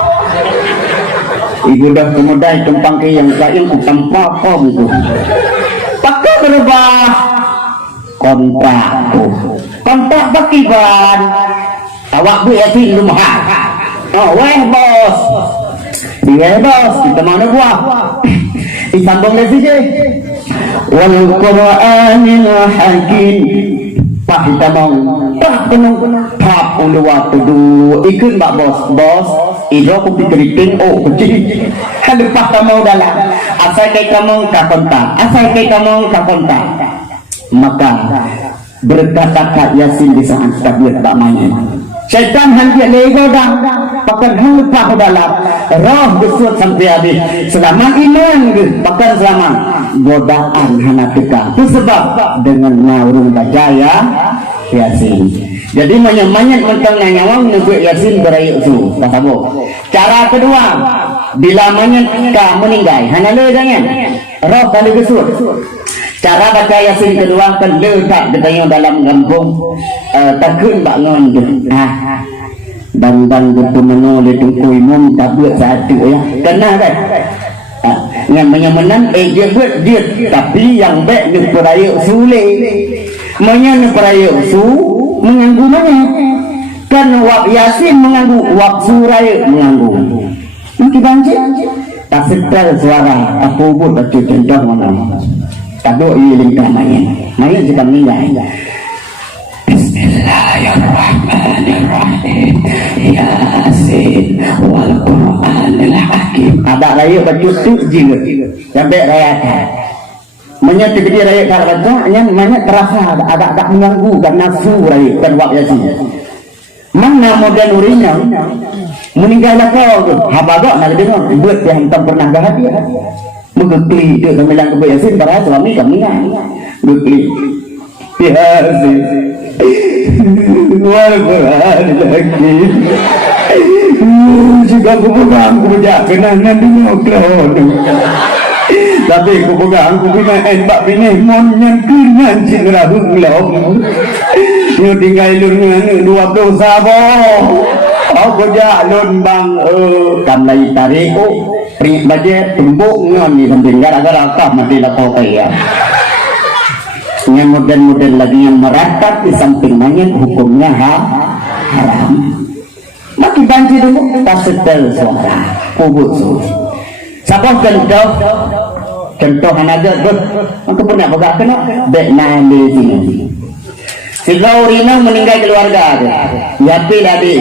Ibu dah kemudian tumpang ke yang lain tanpa apa itu. Pakai berubah kontak bakiban awak bu Yasin lumah. Weh bos kita mana buah disambung lagi je wal Qur'anil hakim pak kita mau tak penuh ulu waktu ikut mbak bos Ijo aku dikeriting, kecil ada pas kamu dalam asal kamu kakontak maka berkata Yasin di saat tabir tak main syaitan hantar lego dah pakai lupa dalam roh besut sampai habis selama iman pakai selama godaan hana teka itu sebab dengan ngawurung baca Yasin. Jadi manyat mentang nyawang nubuat Yasin berayu su tasabuk. Cara kedua bila manyat ka meninggal hanya le jangan roh kali besut. Cara baca Yasin kedua kan letak ditanya dalam kampung takun bangun dan berpemenang oleh tungku imam tak buat satu ya kena kan yang menyamanan dia buat dia tapi yang baik ni perayu sulit menyana perayu su mengganggu mana kan wak Yasin mengganggu, wak Suraya mengganggu. Mungkin banjir tak setel suara tak pubut baca contoh mana tak doa lingkah mayat juga meninggal. Bismillahirrahmanirrahim. Yasin wal Qur'anil hakim. Ada raya baca tu juga sampai raya kan banyak terjadi raya kalau baca banyak terasa agak mengganggu kan nafsu raya kan wak Yasin. Mana model urinya meninggal kau tu habagak nak dengar buat yang tak pernah bahagia menggekli dia sambilan ke Yasin para suami kami ingat gekli Yasin wal Quran lagi juga aku pegang aku bejak kenangan dunia kelon tapi aku pegang aku bina bak binih monyan kenan cinra huglom dia tinggal ilurnya 12 sabah aku jalon bang kamai tarik pering bajet tumbuk ngon ni sampai gara-gara apa mati lah kau kaya yang model-model lagi yang merakat di samping mayat hukumnya haram maki banjir dulu tak setel suara kubur su siapa contoh anak aku pernah buka kena baik nali sini si Gaurina meninggal keluarga ada yapi tadi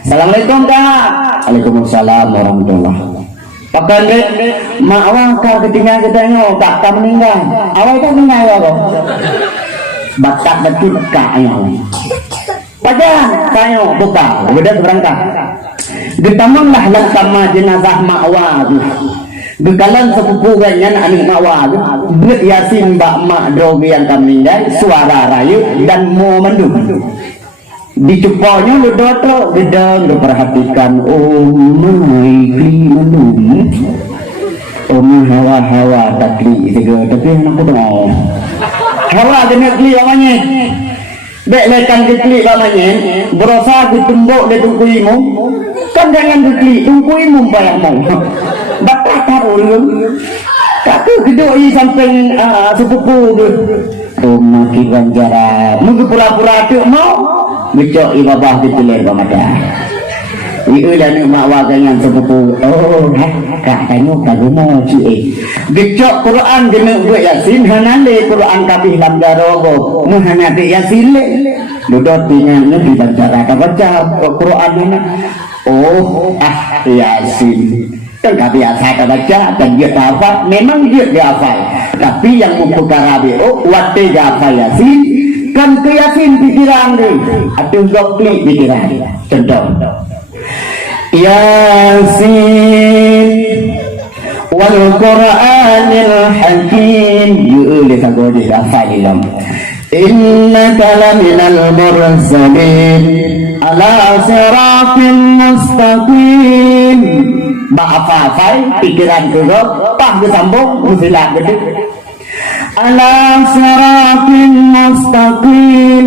Assalamualaikum kak. Waalaikumsalam warahmatullahi. Pakai mak awak kau ketinggalan katanya tak kau meninggal. Awak tak meninggal apa? Batak betul kak ayah. Pajang kayo buka. Beda berangkat. Ditamanglah langkama jenazah mak awak. Gekalan sepupu ganyan anik mak awak. Buat Yasin mbak mak drogi yang kau meninggal. Suara rayu dan mau mendung. Dicupanya lu dodo gedang lu perhatikan my kli hawa takli tiga tapi anak tu hawa kena kli namanya bek lekan kli namanya berosa ditumbuk di tungkuimu kan jangan dikli tungkuimu bayangmu batak ulun kata kedoi sampai sepupu maki banjara mungkin pura-pura tu mau becok ibabah ditulis pemada itu dan mak waganya sepupu katanya kagumo cie becok Quran kena buat Yasin hanale Quran kabih lam darogo muhanade Yasin le duduk tinggalnya di banjara baca Quran ini Yasin kan tak biasa baca dan dia tak hafal memang dia hafal tapi yang memperkarabi wate hafal Yasin kan ke Yasin pikiran dia aduh gokli pikiran contoh Yasin wal Qur'anil hakim yu'li sagodi hafal ilam innaka laminal mursalin ala siratin mustaqim bahafal pikiran tu pah disambung musilah gede ala siratin mustaqim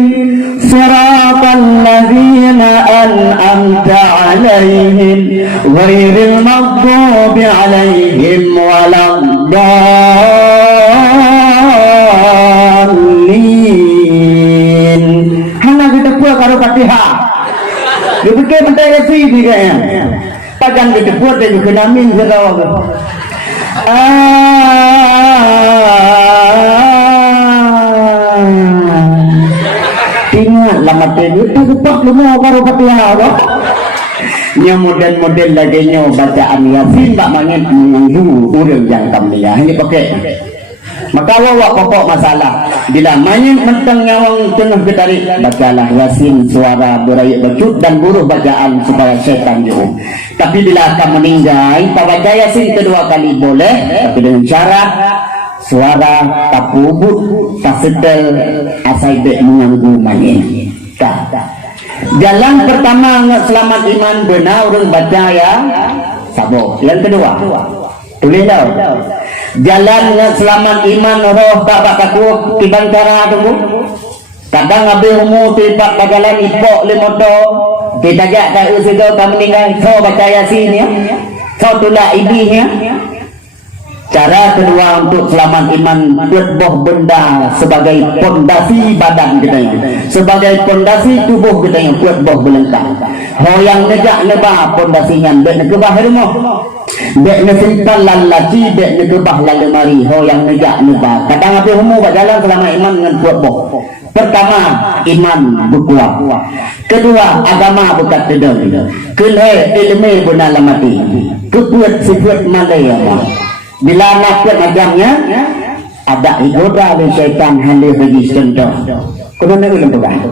siratal ladzina an'amta alaihim ghairil maghdubi alaihim waladdallin hana kita pula karo Fatihah dia fikir bentar Yasin ni kan pajan kita buat dia kena min sedawak ingat lama tadi itu cepat lumah karo Fatihah apa nya model-model lagi nya bacaan Yasin tak mangen mengganggu orang yang tamliah ini pakai maka awak pokok masalah bila manyen mentang nyawang tengah ketarik bacalah Yasin suara berayak becut dan buruh bacaan supaya setan jauh tapi bila akan meninggal tak baca Yasin kedua kali boleh tapi dengan syarat suara tak pubut tak setel asal dek mengganggu manyen tak jalan pertama selamat iman benar orang baca ya sabuk yang kedua tulis tau jalan selamat iman roh tak takut tibang cara tu kadang habis umur tiba jalan ipok limoto kita jak tak usaha kau meninggal kau baca Yasin ya kau tolak ibihnya Cara kedua untuk selamat iman, buat boh benda sebagai pondasi badan kita ya, sebagai pondasi tubuh kita ya, buat boh belengkang. Hoyang nejak neba pondasinya, dek nekebah rumah, dek nesimpan lalaci, dek nekebah lalemari. Hoyang nejak neba. Kadang apa homo berjalan selama iman dengan buat boh. Pertama, iman berkuat. Kedua, agama bukan tidak. Kelih ilmu benar lamati. Kepuat sifat malaya. Bila nakut macamnya, ada igoda oleh syaitan hendak bagi contoh. Kena nak ulang pegang.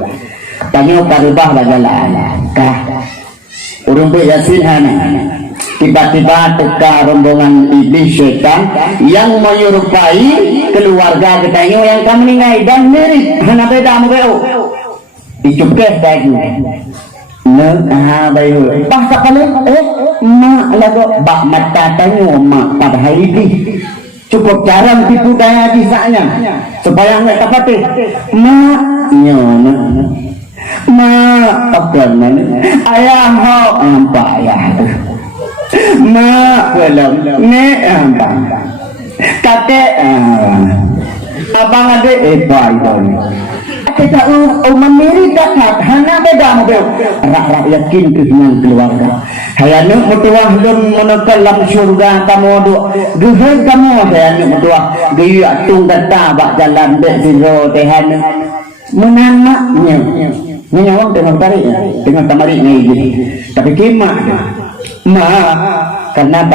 Tanya karibah berjalan. Kah? Urung yasin hana. Tiba-tiba teka rombongan iblis syaitan yang menyerupai keluarga kita yang kami meninggal dan mirip hana beda mubeu. Dicupkeh baju. Bayu. Pas sekali mak lagu bak mata tanya mak pada hari ini cukup jarang tipu daya bisanya supaya nggak dapat mak nyona mak apa mana ayah ho apa ayah tu mak belum ne apa kakek abang adik bayi kita mandiri dekat hana beda mobil rak yakin dengan keluarga hayanu mutuah dan menekalam syurga kamu duk gehe kamu hayanu mutuah geyu atung kata bak jalan dek zero tehan menanaknya menyawang dengan tarik dengan tamarik ni tapi kimak ma karena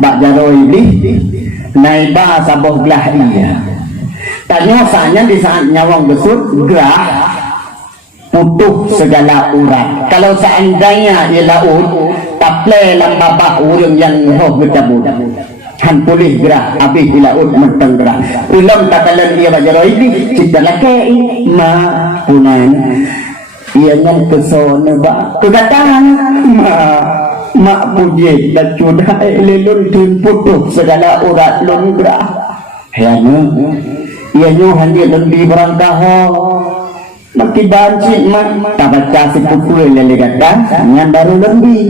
bak jaro iblis naiba saboh belah iya. Tanya saatnya di saat nyawang besut gerah putuh segala urat. Kalau seandainya ia laut taple lambabah urang yang roh bercabut han pulih gerah habis di laut menteng gerah ulam takalan ia bajaro ini cita laki ma punan ia yang kesona ba kegatangan mak puji dan cudai lelun tun putuh segala urat lun gerah hayana ia nyuhan dia lebih berangkah makin banci mak tak baca sepukul lelegatkan dengan baru lebih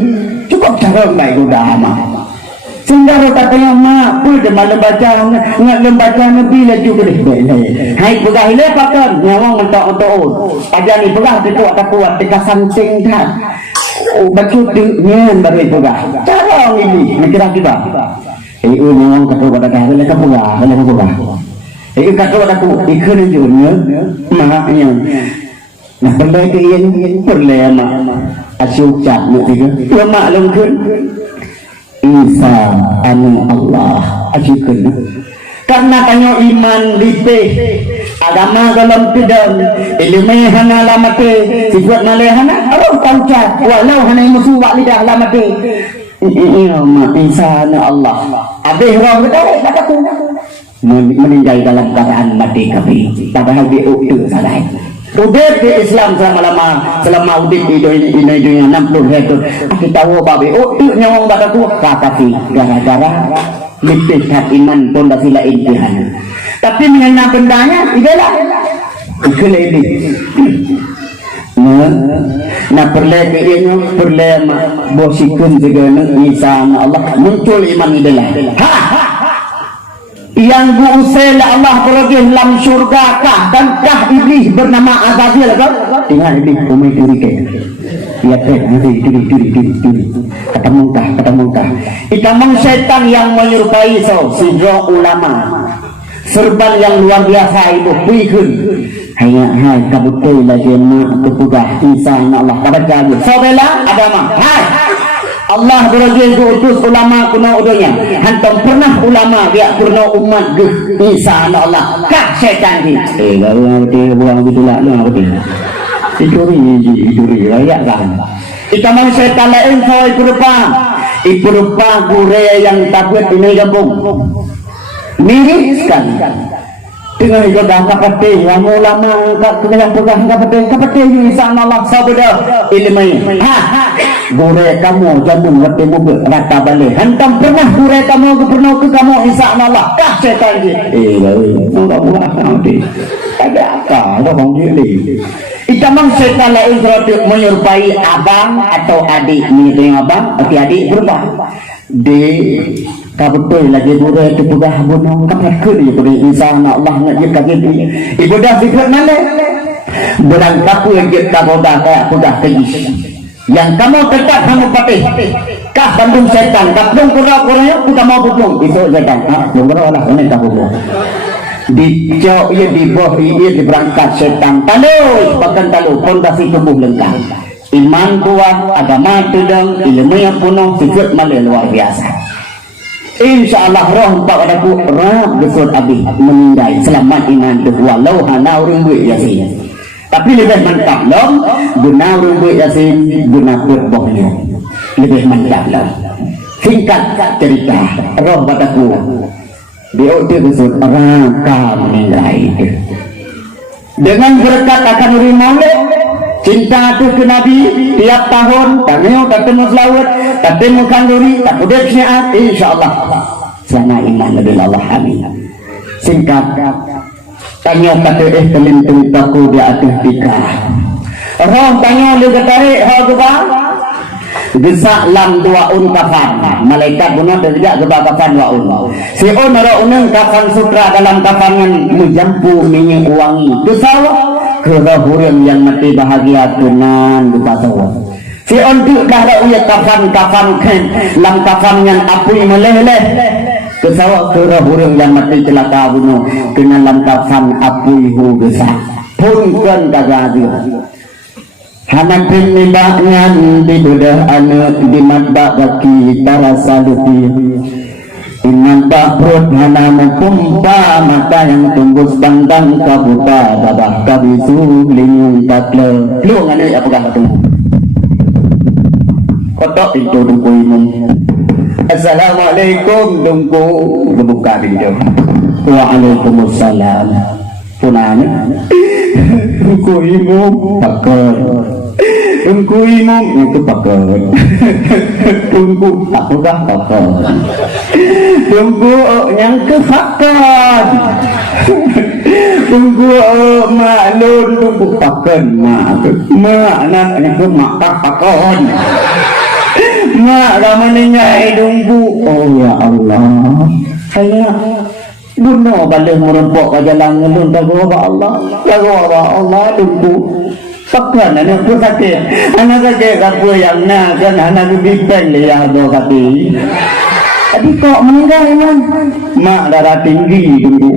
cukup cara baik udah amat sehingga katanya mak pun dia malam baca nggak lembaca lebih lagi boleh hai pegah hilang pakai nyawang untuk aja ni pegah itu akan kuat tekasan singkat baca dengan baru pegah cara ini mikirkan kita nyawang kata pada kah boleh pegah kata aku ikut aja maknya nah perlu ke yang perlu mak asyuk cat nanti ke mak lengkun Isa anu Allah asyukun karena tanya iman lipe agama dalam kedam ilmu hana lamate sifat malehana arah taucat walau hana musuh wak lidah lamate iya mak Isa anu Allah habis roh betul kataku meninggal dalam keadaan mati kafir padahal dia utuh salah udip di Islam selama udip di dunia 60 itu kita tahu babi utuh nyawang bataku kafir gara-gara lepaskan iman pondasi lain Tuhan tapi mengenai bendanya itulah itulah ini nah perlebihnya perlema bosikun segala Isa Allah muncul iman itulah yang diusir Allah berlebih dalam syurga kah dan kah iblis bernama Azazel kan tinggal iblis umai diri ke ya diri ketemu kah ikamang syaitan yang menyerupai sidro ulama serban yang luar biasa itu puikun hai kabutai lagi mak kepugah Isa Allah kabaca sobela agama hai Allah berajin utus ulama kuno udonya hantam pernah ulama dia kuno umat geh Isa Allah kah syaitan ni kalau dia buang gitulah lu apa dia rakyat kan kita mau syaitan lain kau ikut rupa gure yang takut ini gabung mirip sekali dengan itu dah kapati yang ulama yang pegang kapati Isa Allah sabda ilmu gure kamu jamu ngerti buku rata balik hantam pernah gure kamu pernah ke kamu Isa Allah kah syaitan je enggak buat nanti ada apa orang dia itamang syaitan lain kalau menyerupai abang atau adik ni tengok abang atau adik berubah di Kabetul lagi budak itu pegah bunuh kapan ke dia beri insan Allah nak dia kaki dia ibu dah fikir mana berang kapu yang dia kaboda kayak pegah kejis yang kamu tetap kamu patih kah bandung setan kah belum kurang-kurangnya kita mau bunuh itu setan belum kurang lah ini kah bunuh dicok ia di bawah ia diberangkat setan talus bahkan talus fondasi tubuh lengkap iman kuat agama tudang ilmu yang penuh fikir malah luar biasa. InsyaAllah roh empat adaku rab besut abih meninggal selamat iman tu walau hana orang duit yasin tapi lebih mantap lom guna orang duit yasin guna berbohnya lebih mantap lom singkat cerita roh padaku dia besut rangka meninggal dengan berkat akan rimole cinta tu ke Nabi tiap tahun kami ketemu selawat ketemu kanduri tak udah syiat insyaAllah selama iman Nabi Allah amin singkat tanya kata kelintung taku di atas tikah roh tanya dia ketarik roh kebah gesak lam dua kafan malaikat guna terjak kebah kafan dua si roh unang kafan sutra dalam kafan yang menjampu minyak wangi tu sawah kehurang yang mati bahagia tunan di pasawat si onti dah ada uya kafan ken lam kafan yang apui meleleh kesawat kehurang yang mati celaka bunuh dengan lam kafan apui hu gesak pun kan kagadi hanan pinibaknya di bedah anak di mata kaki tarasa lupi iman bahrut hana mempumpa mata yang tembus pandang kabuta babah kabisu lingung tatle lu ngane apakah ketemu kotok itu dungku imam assalamualaikum dungku buka pintu waalaikumsalam punanya dungku imam pakar dungku imam itu pakar dungku apakah pakar tunggu yang kefakan tunggu maklun tunggu pakan mak anaknya ke mak pakon mak ramaninya tunggu oh ya Allah saya bunuh balik merempok ke jalan ngelun tahu Allah tunggu pakan anak tu sakit apa yang nak kan anak bipeng dia tu kata tapi kok meninggal iman mak darah tinggi dulu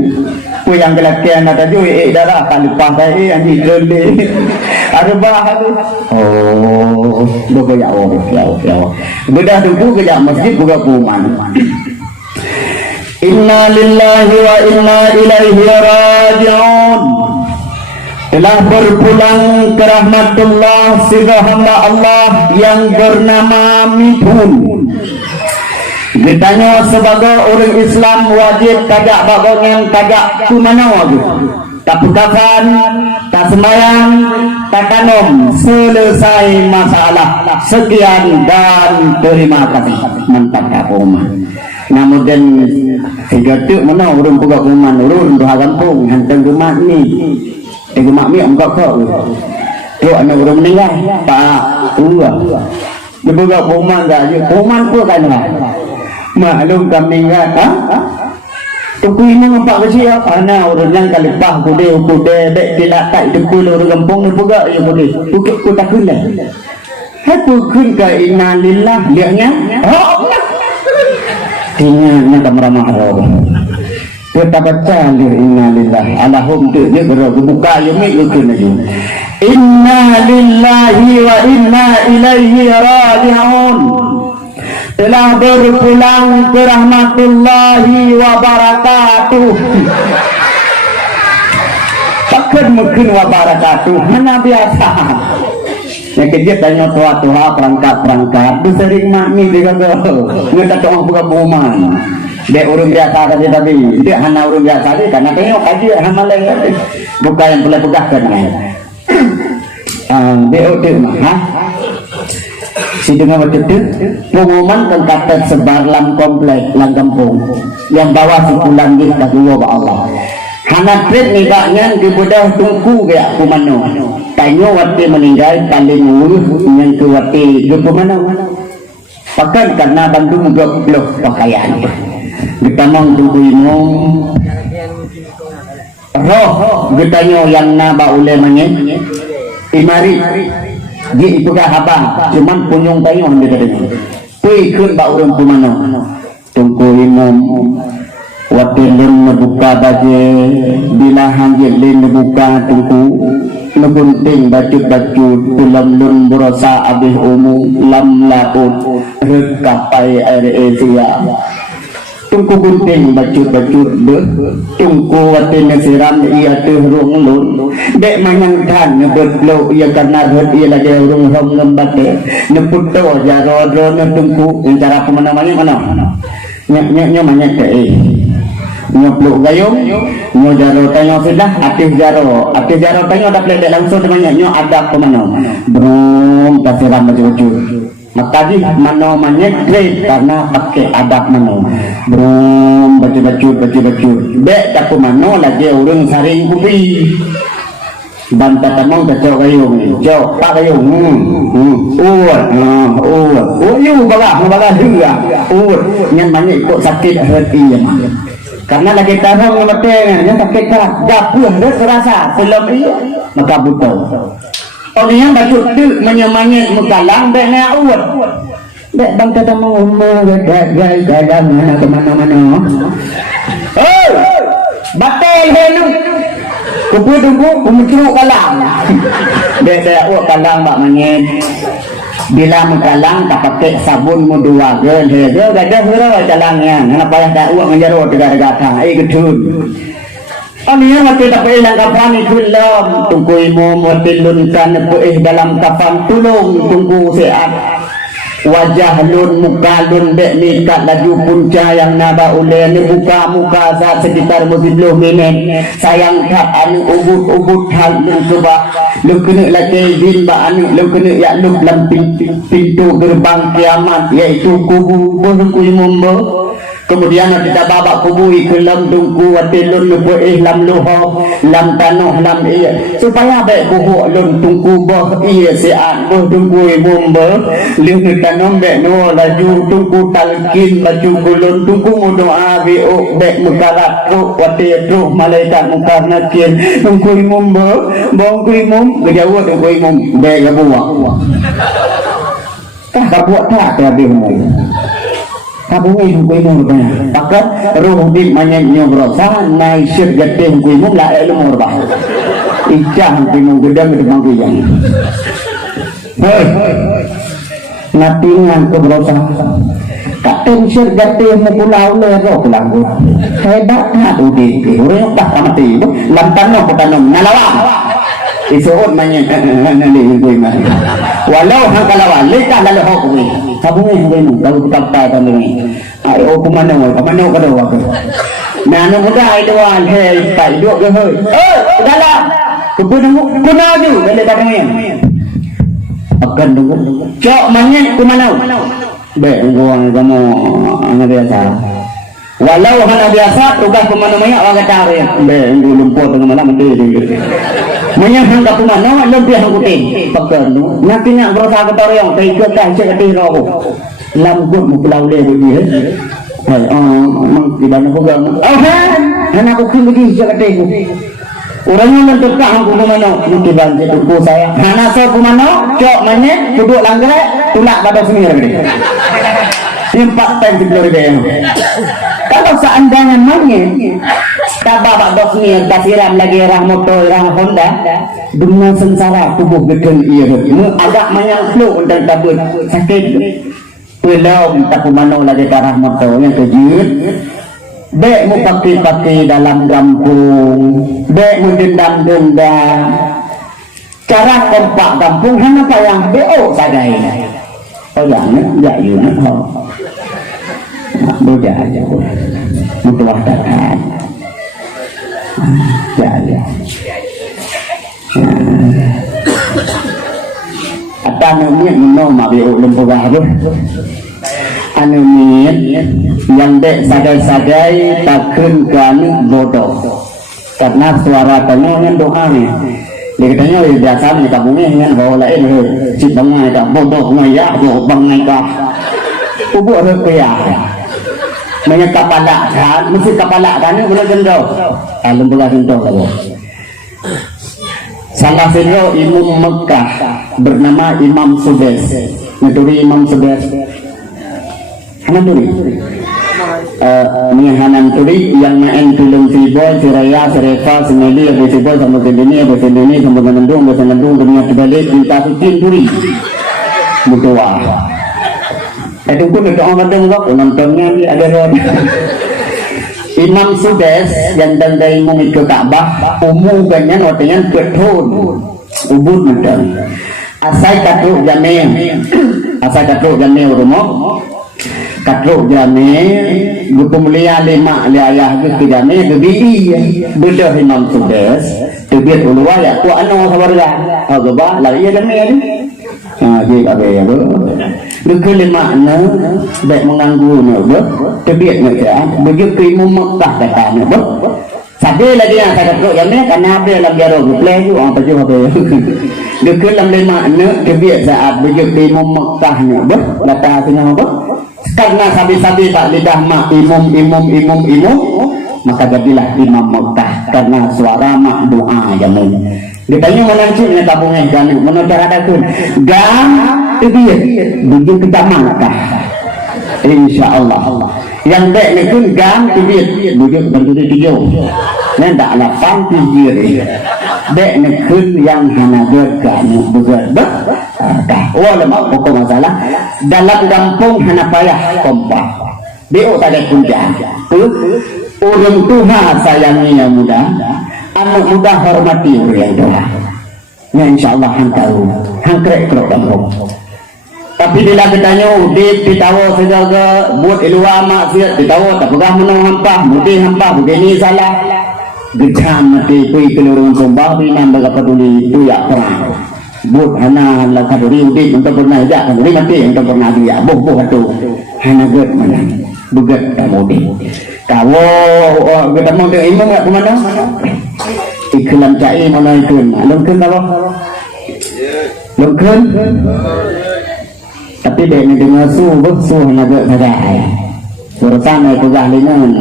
ku yang kelakian ada juga darah tak lepas saya yang dijoleh ada bahas tu oh bukan ya Allah bedah dulu ke masjid buka kuman inna lillahi wa inna ilaihi raji'un telah berpulang ke rahmatullah sehingga hamba Allah yang bernama Mithun. Ditanya sebagai orang Islam wajib kajak bagongan kajak tu mana wajib tak pekafan tak sembahyang tak tanam selesai masalah sekian dan terima kasih mantap kapoma namun dan tiga tu mana orang pegak kuman orang doa kampung hantar gemak ni gemak ni enggak kau tu anak orang meninggal tak tua dia pegak kuman tak je kuman pun kan maklum kami kata tukui mengapa kecil ana orang yang kalipah kude dek dilatak dekul orang kampung ni pegak ya kude bukit ku takula aku kun ka inna lillah lianya tinggalnya kamramah Allah kita baca inna lillah alahum tu dia buka yumi kun lagi inna lillahi wa inna ilaihi raji'un telah berpulang ke rahmatullahi wa barakatuh takkan mungkin wa barakatuh mana biasa yang kejap tanya tua-tua perangkat bersering makmi dia kata ngetak orang buka buman dia orang biasa tadi dia hanya orang biasa tadi karena tengok kaji hamalan bukan yang boleh pegahkan dia udah mah si dengan betul pengumuman dan kata sebar lam komplek lam kampung yang bawa sepulang di kedua Allah hana tret nibaknya di budah tungku gaya kumano tanya waktu meninggal paling urus yang ke waktu ke kumano pakan karena Bandung blok pakaian Ditamang tubuhmu roh getanyo yang naba ule manye imari di itu kah habang cuman punyong tayo ang dito pui kun ba urang kumano tungku imam watilun nabuka baje bila hanggil lin nabuka tungku nagunting bacut-bacut tulam lun berosa abih umu lam laut rekapai air Asia tungku gunting bacut-bacut deh tungku watin siram ia terung lun dek manyangkan ngebetlo ia karena hut ia lagi urung hom ngembate neputo jaro drone tungku yang cara pemenamanya mana nya manyak ke nyopluk gayung nyo jaro tanyo sudah aktif jaro tanyo dapat lek langsung temannya nyo ada pemenang brum kasiram bacut-bacut makanya mano manyek karena pakai adab mano brum baca-bacut dek tak mano lagi orang saring kupi bantah tamang kacau gayung jauh pak gayung you baga hingga nyan manyek kok sakit hati karena lagi tarung ngemeteng yang sakit keras gapuh dia serasa sebelum iya maka butuh orang yang bacut tu menyemanyat mukalang dek nak uat dek bang kata mau umur gay mana kemana-mana batal henu kupu tunggu kumcuruk kalang dek saya uat kalang bak manyet bila mukalang tak pakai sabun mudua gel dia gadah hura calangnya kenapa yang tak uat menjarut dekat-dekat gedun Anian mati tak ilang kafan kulam tungku imu matilunkan dalam kafan tulung tungku sehat wajah lun muka lun dek nikat laju punca yang naba ule ni buka muka saat sekitar 10 minit sayang tak anu ubut hal lun coba lu kena lagi jin ba anu lu kena ya lu dalam pintu gerbang kiamat iaitu kubu tungku imu kemudian kita babak kubui ke lam dungku watilun lupa lam luho lam tanuh lam iya supaya baik buhuk lun tungku bah iya siat bah dungku imumba lun tanuh baik no laju tungku talkin baju kulun tungku mudoa biuk baik mukarat ruh watil ruh malaikat mukar nakir tungku imumba bongku imum kejauh tungku imum baik gabuak gabuak tak habis kabungi hukum rupanya pakat roh dim manyaknya berosa naik syir gede hukum lah ilmu rupah ijah hukum gedang gedang kuyang natingan ke berosa katen syir gede mukulau lero kelagu hebat tak udik orang tak mati lantanong petanong nalawang isuot manyak nanti hukum walau hangkalawan lekah lalu hukum sabungi hukum lalu kapal kami ayo kumano ka daw ako na ano mo da ito an hey pa idok ke hoy dala kunaju dali ka ngayon akan dungo cok manyak kumano be ngawang kamu ana biasa walau hana biasa tugas kumano maya wag tare be ngulumpot ng malam di manya hangga kumano lebih hangkutin pagkan nanti nga berusaha ke torong kay ikut cek tiro ko lamgut mo pulau le dia ay mang di bana ko gang anak ko kini cek tiro orangnya mentukah aku kumano di banjir tuku saya hana so kumano cok manya duduk langgar tulak pada semir gede impak time di Florida kalau seandainya manya tabak dosnya kasiram lagi orang motor orang Honda dengan sengsara tubuh gedeng ia agak menyangklu dan tabut sakit belum tak kumano lagi darah motor yang kejut dek mu pakai dalam kampung dek mu dendam cara kompak kampung hanya apa yang BO sadai oh ya yun bodoh aja butuh waktu ya apa namanya minum abiu lembaga anu yang dek sadai takun kan bodoh karena suara tanya doa nih dia katanya biasanya kampungnya dengan bawa lain cipta mengajar bodoh ngaya bodoh mengajar ubuk rupiah Banyak kepala kan, mesti kepala kan, mana gendong? Lembaga gendong kalau. Salah satu Imam Mekah bernama Imam Subes. Ngeturi Imam Subes. Hanan turi. Hanan turi yang main film Siboy, Siraya, Sirefa, Semeli, Siboy, sama Sendini, sama Ganandung, dunia terbalik, minta suci turi. Mutua. Itu pun itu orang dengar nontonnya di ada Imam Subes yang dandai mengikut Ka'bah umugannya artinya betul ubud nonton asal katruk jamil rumah katruk jamil gutum liya lima liayah gitu jamil gebidi bedah Imam Subes tebit ulua ya ku anu sabarga agaba lari ya jamil jadi apa ya Luka lima na baik mengganggu na terbiak na kaya begitu krimu Mekah kata na sabi lagi yang saya kata yang ni karena apa yang lagi ada play tu orang tahu apa luka lima na terbiak saat begitu krimu Mekah na kata sini apa karena sabi-sabi tak lidah mak imum maka jadilah Imam Mekah karena suara mak doa jamin ditanya mana cik nak tabungnya kan mana cara dakun gam dia begitu kita Mekah insyaallah yang baik ni pun gam dia begitu berdiri tiga yang tak lapang tiga baik ni pun yang hana berkan begitu wala mak pokok masalah dalam kampung hana payah kompak dia tak ada punca orang tua sayangi yang muda anak muda hormati yang tua ya insyaallah hang tahu hang krek kampung tapi bila ditanya ditawa sejaga buat ilua maksiat ditawa tak pegah menang hampah begini salah gejam mati kui kelurung sumbah bina baga peduli itu ya perang buat hana la kaduri udik untuk pernah jak kaduri mati untuk pernah dia boh itu hana get mana bugat kamudi kawo ketemu dengan imam kat mana iklan cai mana iklan lengkun kalau lengkun tapi dia ni dengar suh nak ada surusan itu gahlingan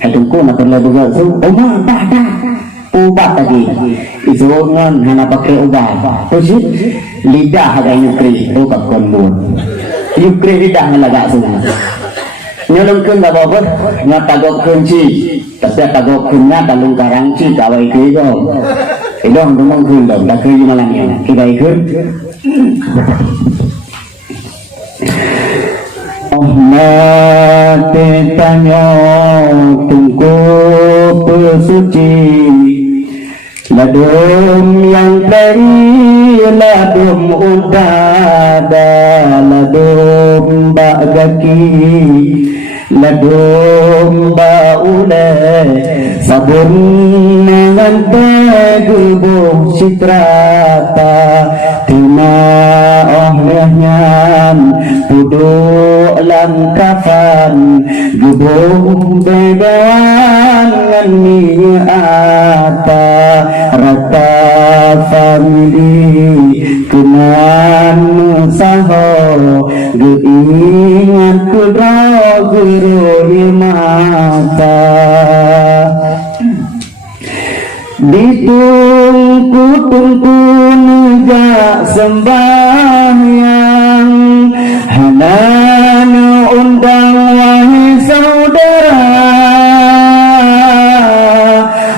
hadungku nak perlu buat umah tak ubat lagi itu ngon hana pakai ubat terus lidah ada yukri tu kat konbun yukri lidah ngelagak semua nyolongkan tak apa-apa ngatagok kunci tapi tagok kunnya talung karangci kawai kego idong dumong kulong tak kerja malangnya kita ikut mati tanya tunggu pesuci ladum yang dari ladum udada ladum bagaki ladum baule sabun mengantai gubuh citrata tima ohlehnya duduk langkafan gubuh begawan ngani apa rata famili kunan saho geingat kudro guru mata ditungku negak sembahyang hanan undang wahai saudara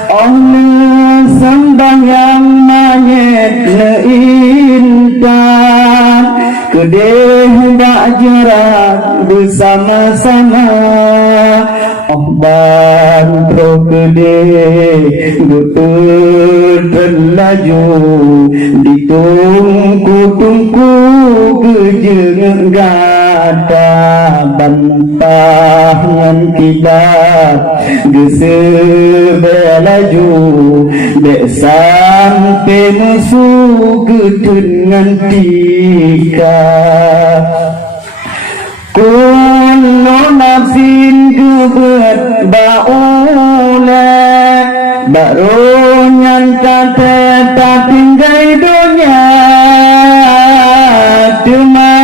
Allah sembahyang mayat leintan kedeh bak jarak bersama-sama bantu kedeh gutur terlaju ditungku-tungku kejeng gata bantahan kibat gesebelaju dek sampai musuh ketungan tika kullu nafsin gebet ba'ula baru nyanta tetap tinggal dunia cuma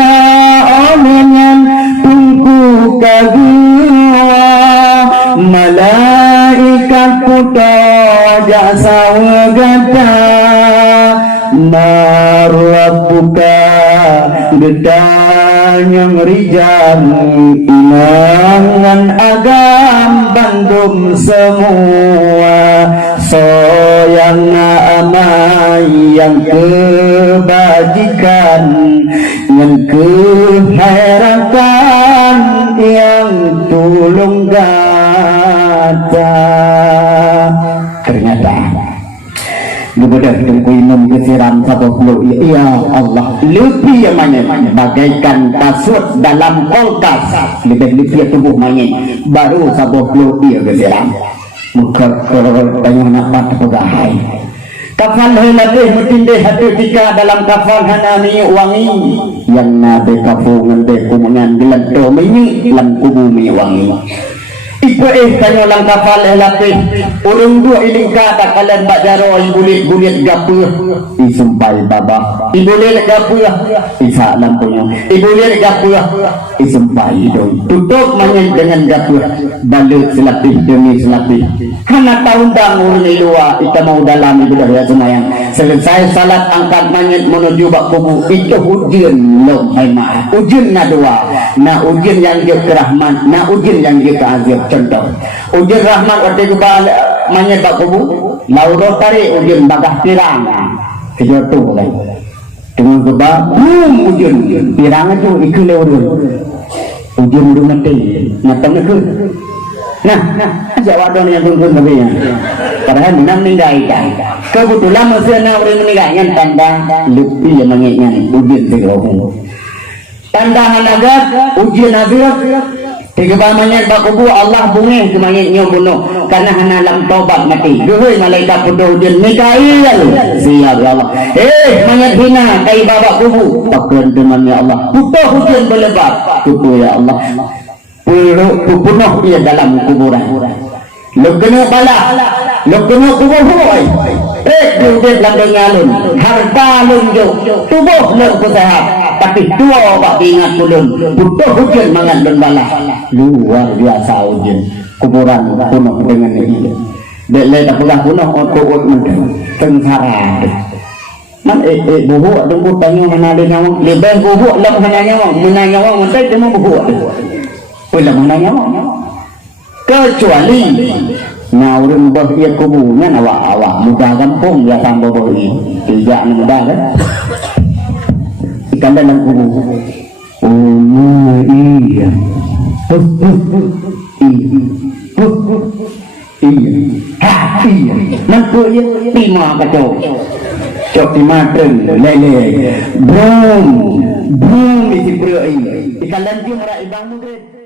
omongan tungku kagua sawagata marwabuka gedanyang rijal inangan agam bandung semua soyang amai yang kebajikan yang keharapan yang tulung gata ternyata Gubernur tunggu minum kesiram satu puluh. Ya Allah, lebih yang mana bagaikan kasut dalam kulkas, lebih tubuh mana baru satu puluh dia kesiram. Muka banyak nak mata pegahai. Kafan helati mutinde hati tika dalam kafan hanani wangi yang nabe kafungan be kumangan gelado mini lan kubu mi wangi. Ibu tanya lang kapal elapih urung dua ilingka tak kalian bak jaro ibulit-bulit gapuh isumpai baba ibulit gapuh isa lampunya ibulit gapuh isumpai doi tutup manin dengan gapuh balik selapih demi selapih hana taundang urung ilua kita mau dalam ibu dah semayang selesai salat angkat manin menuju bak kubu itu ujian lo maaf ujian na dua na ujian yang dia kerahman na ujian yang dia keazir contoh ujian rahmat waktu itu manyet bak kubu lauro tarik ujian bagah pirang kejodoh kan dengan kebak ujian pirang itu ikut lauro ujian udah mati natang ikut nah jawab dong yang tunggu tapi ya padahal minang ninggai kan kebetulan masih nak orang meninggalkan tanda lebih yang mengingatkan ujian segerohong tanda hanagat ujian abirak tiga pamannya bak kubu Allah bunyi kemannya bunuh karena hana lam tobat mati duhui malaikat putuh ujian Mikail siap ya Allah mayat hina kai babak kubu takkan temannya Allah putuh ujian berlebat putuh ya Allah punuh dia dalam kuburan lo kena bala lo kena kubur huai duit landang nyalun harta lunjuk tubuh lo kusehat tapi dua bak ingat kulun butuh hujan mangan dan balas luar biasa hujan kuburan penuh dengan ini dek tak pernah penuh untuk sengsara man buhuk tunggu tanya mana ada nyawang lebih buhuk lah mana nyawang mentai cuma buhuk boleh mana nyawang kecuali orang bahaya kuburan awak mudah kampung ya tambah bahaya tidak mudah kan ikan dalam kubur iya iya nampu ya lima kacau cok lima treng lele brum isi berai ikan lanjut merak ibang murid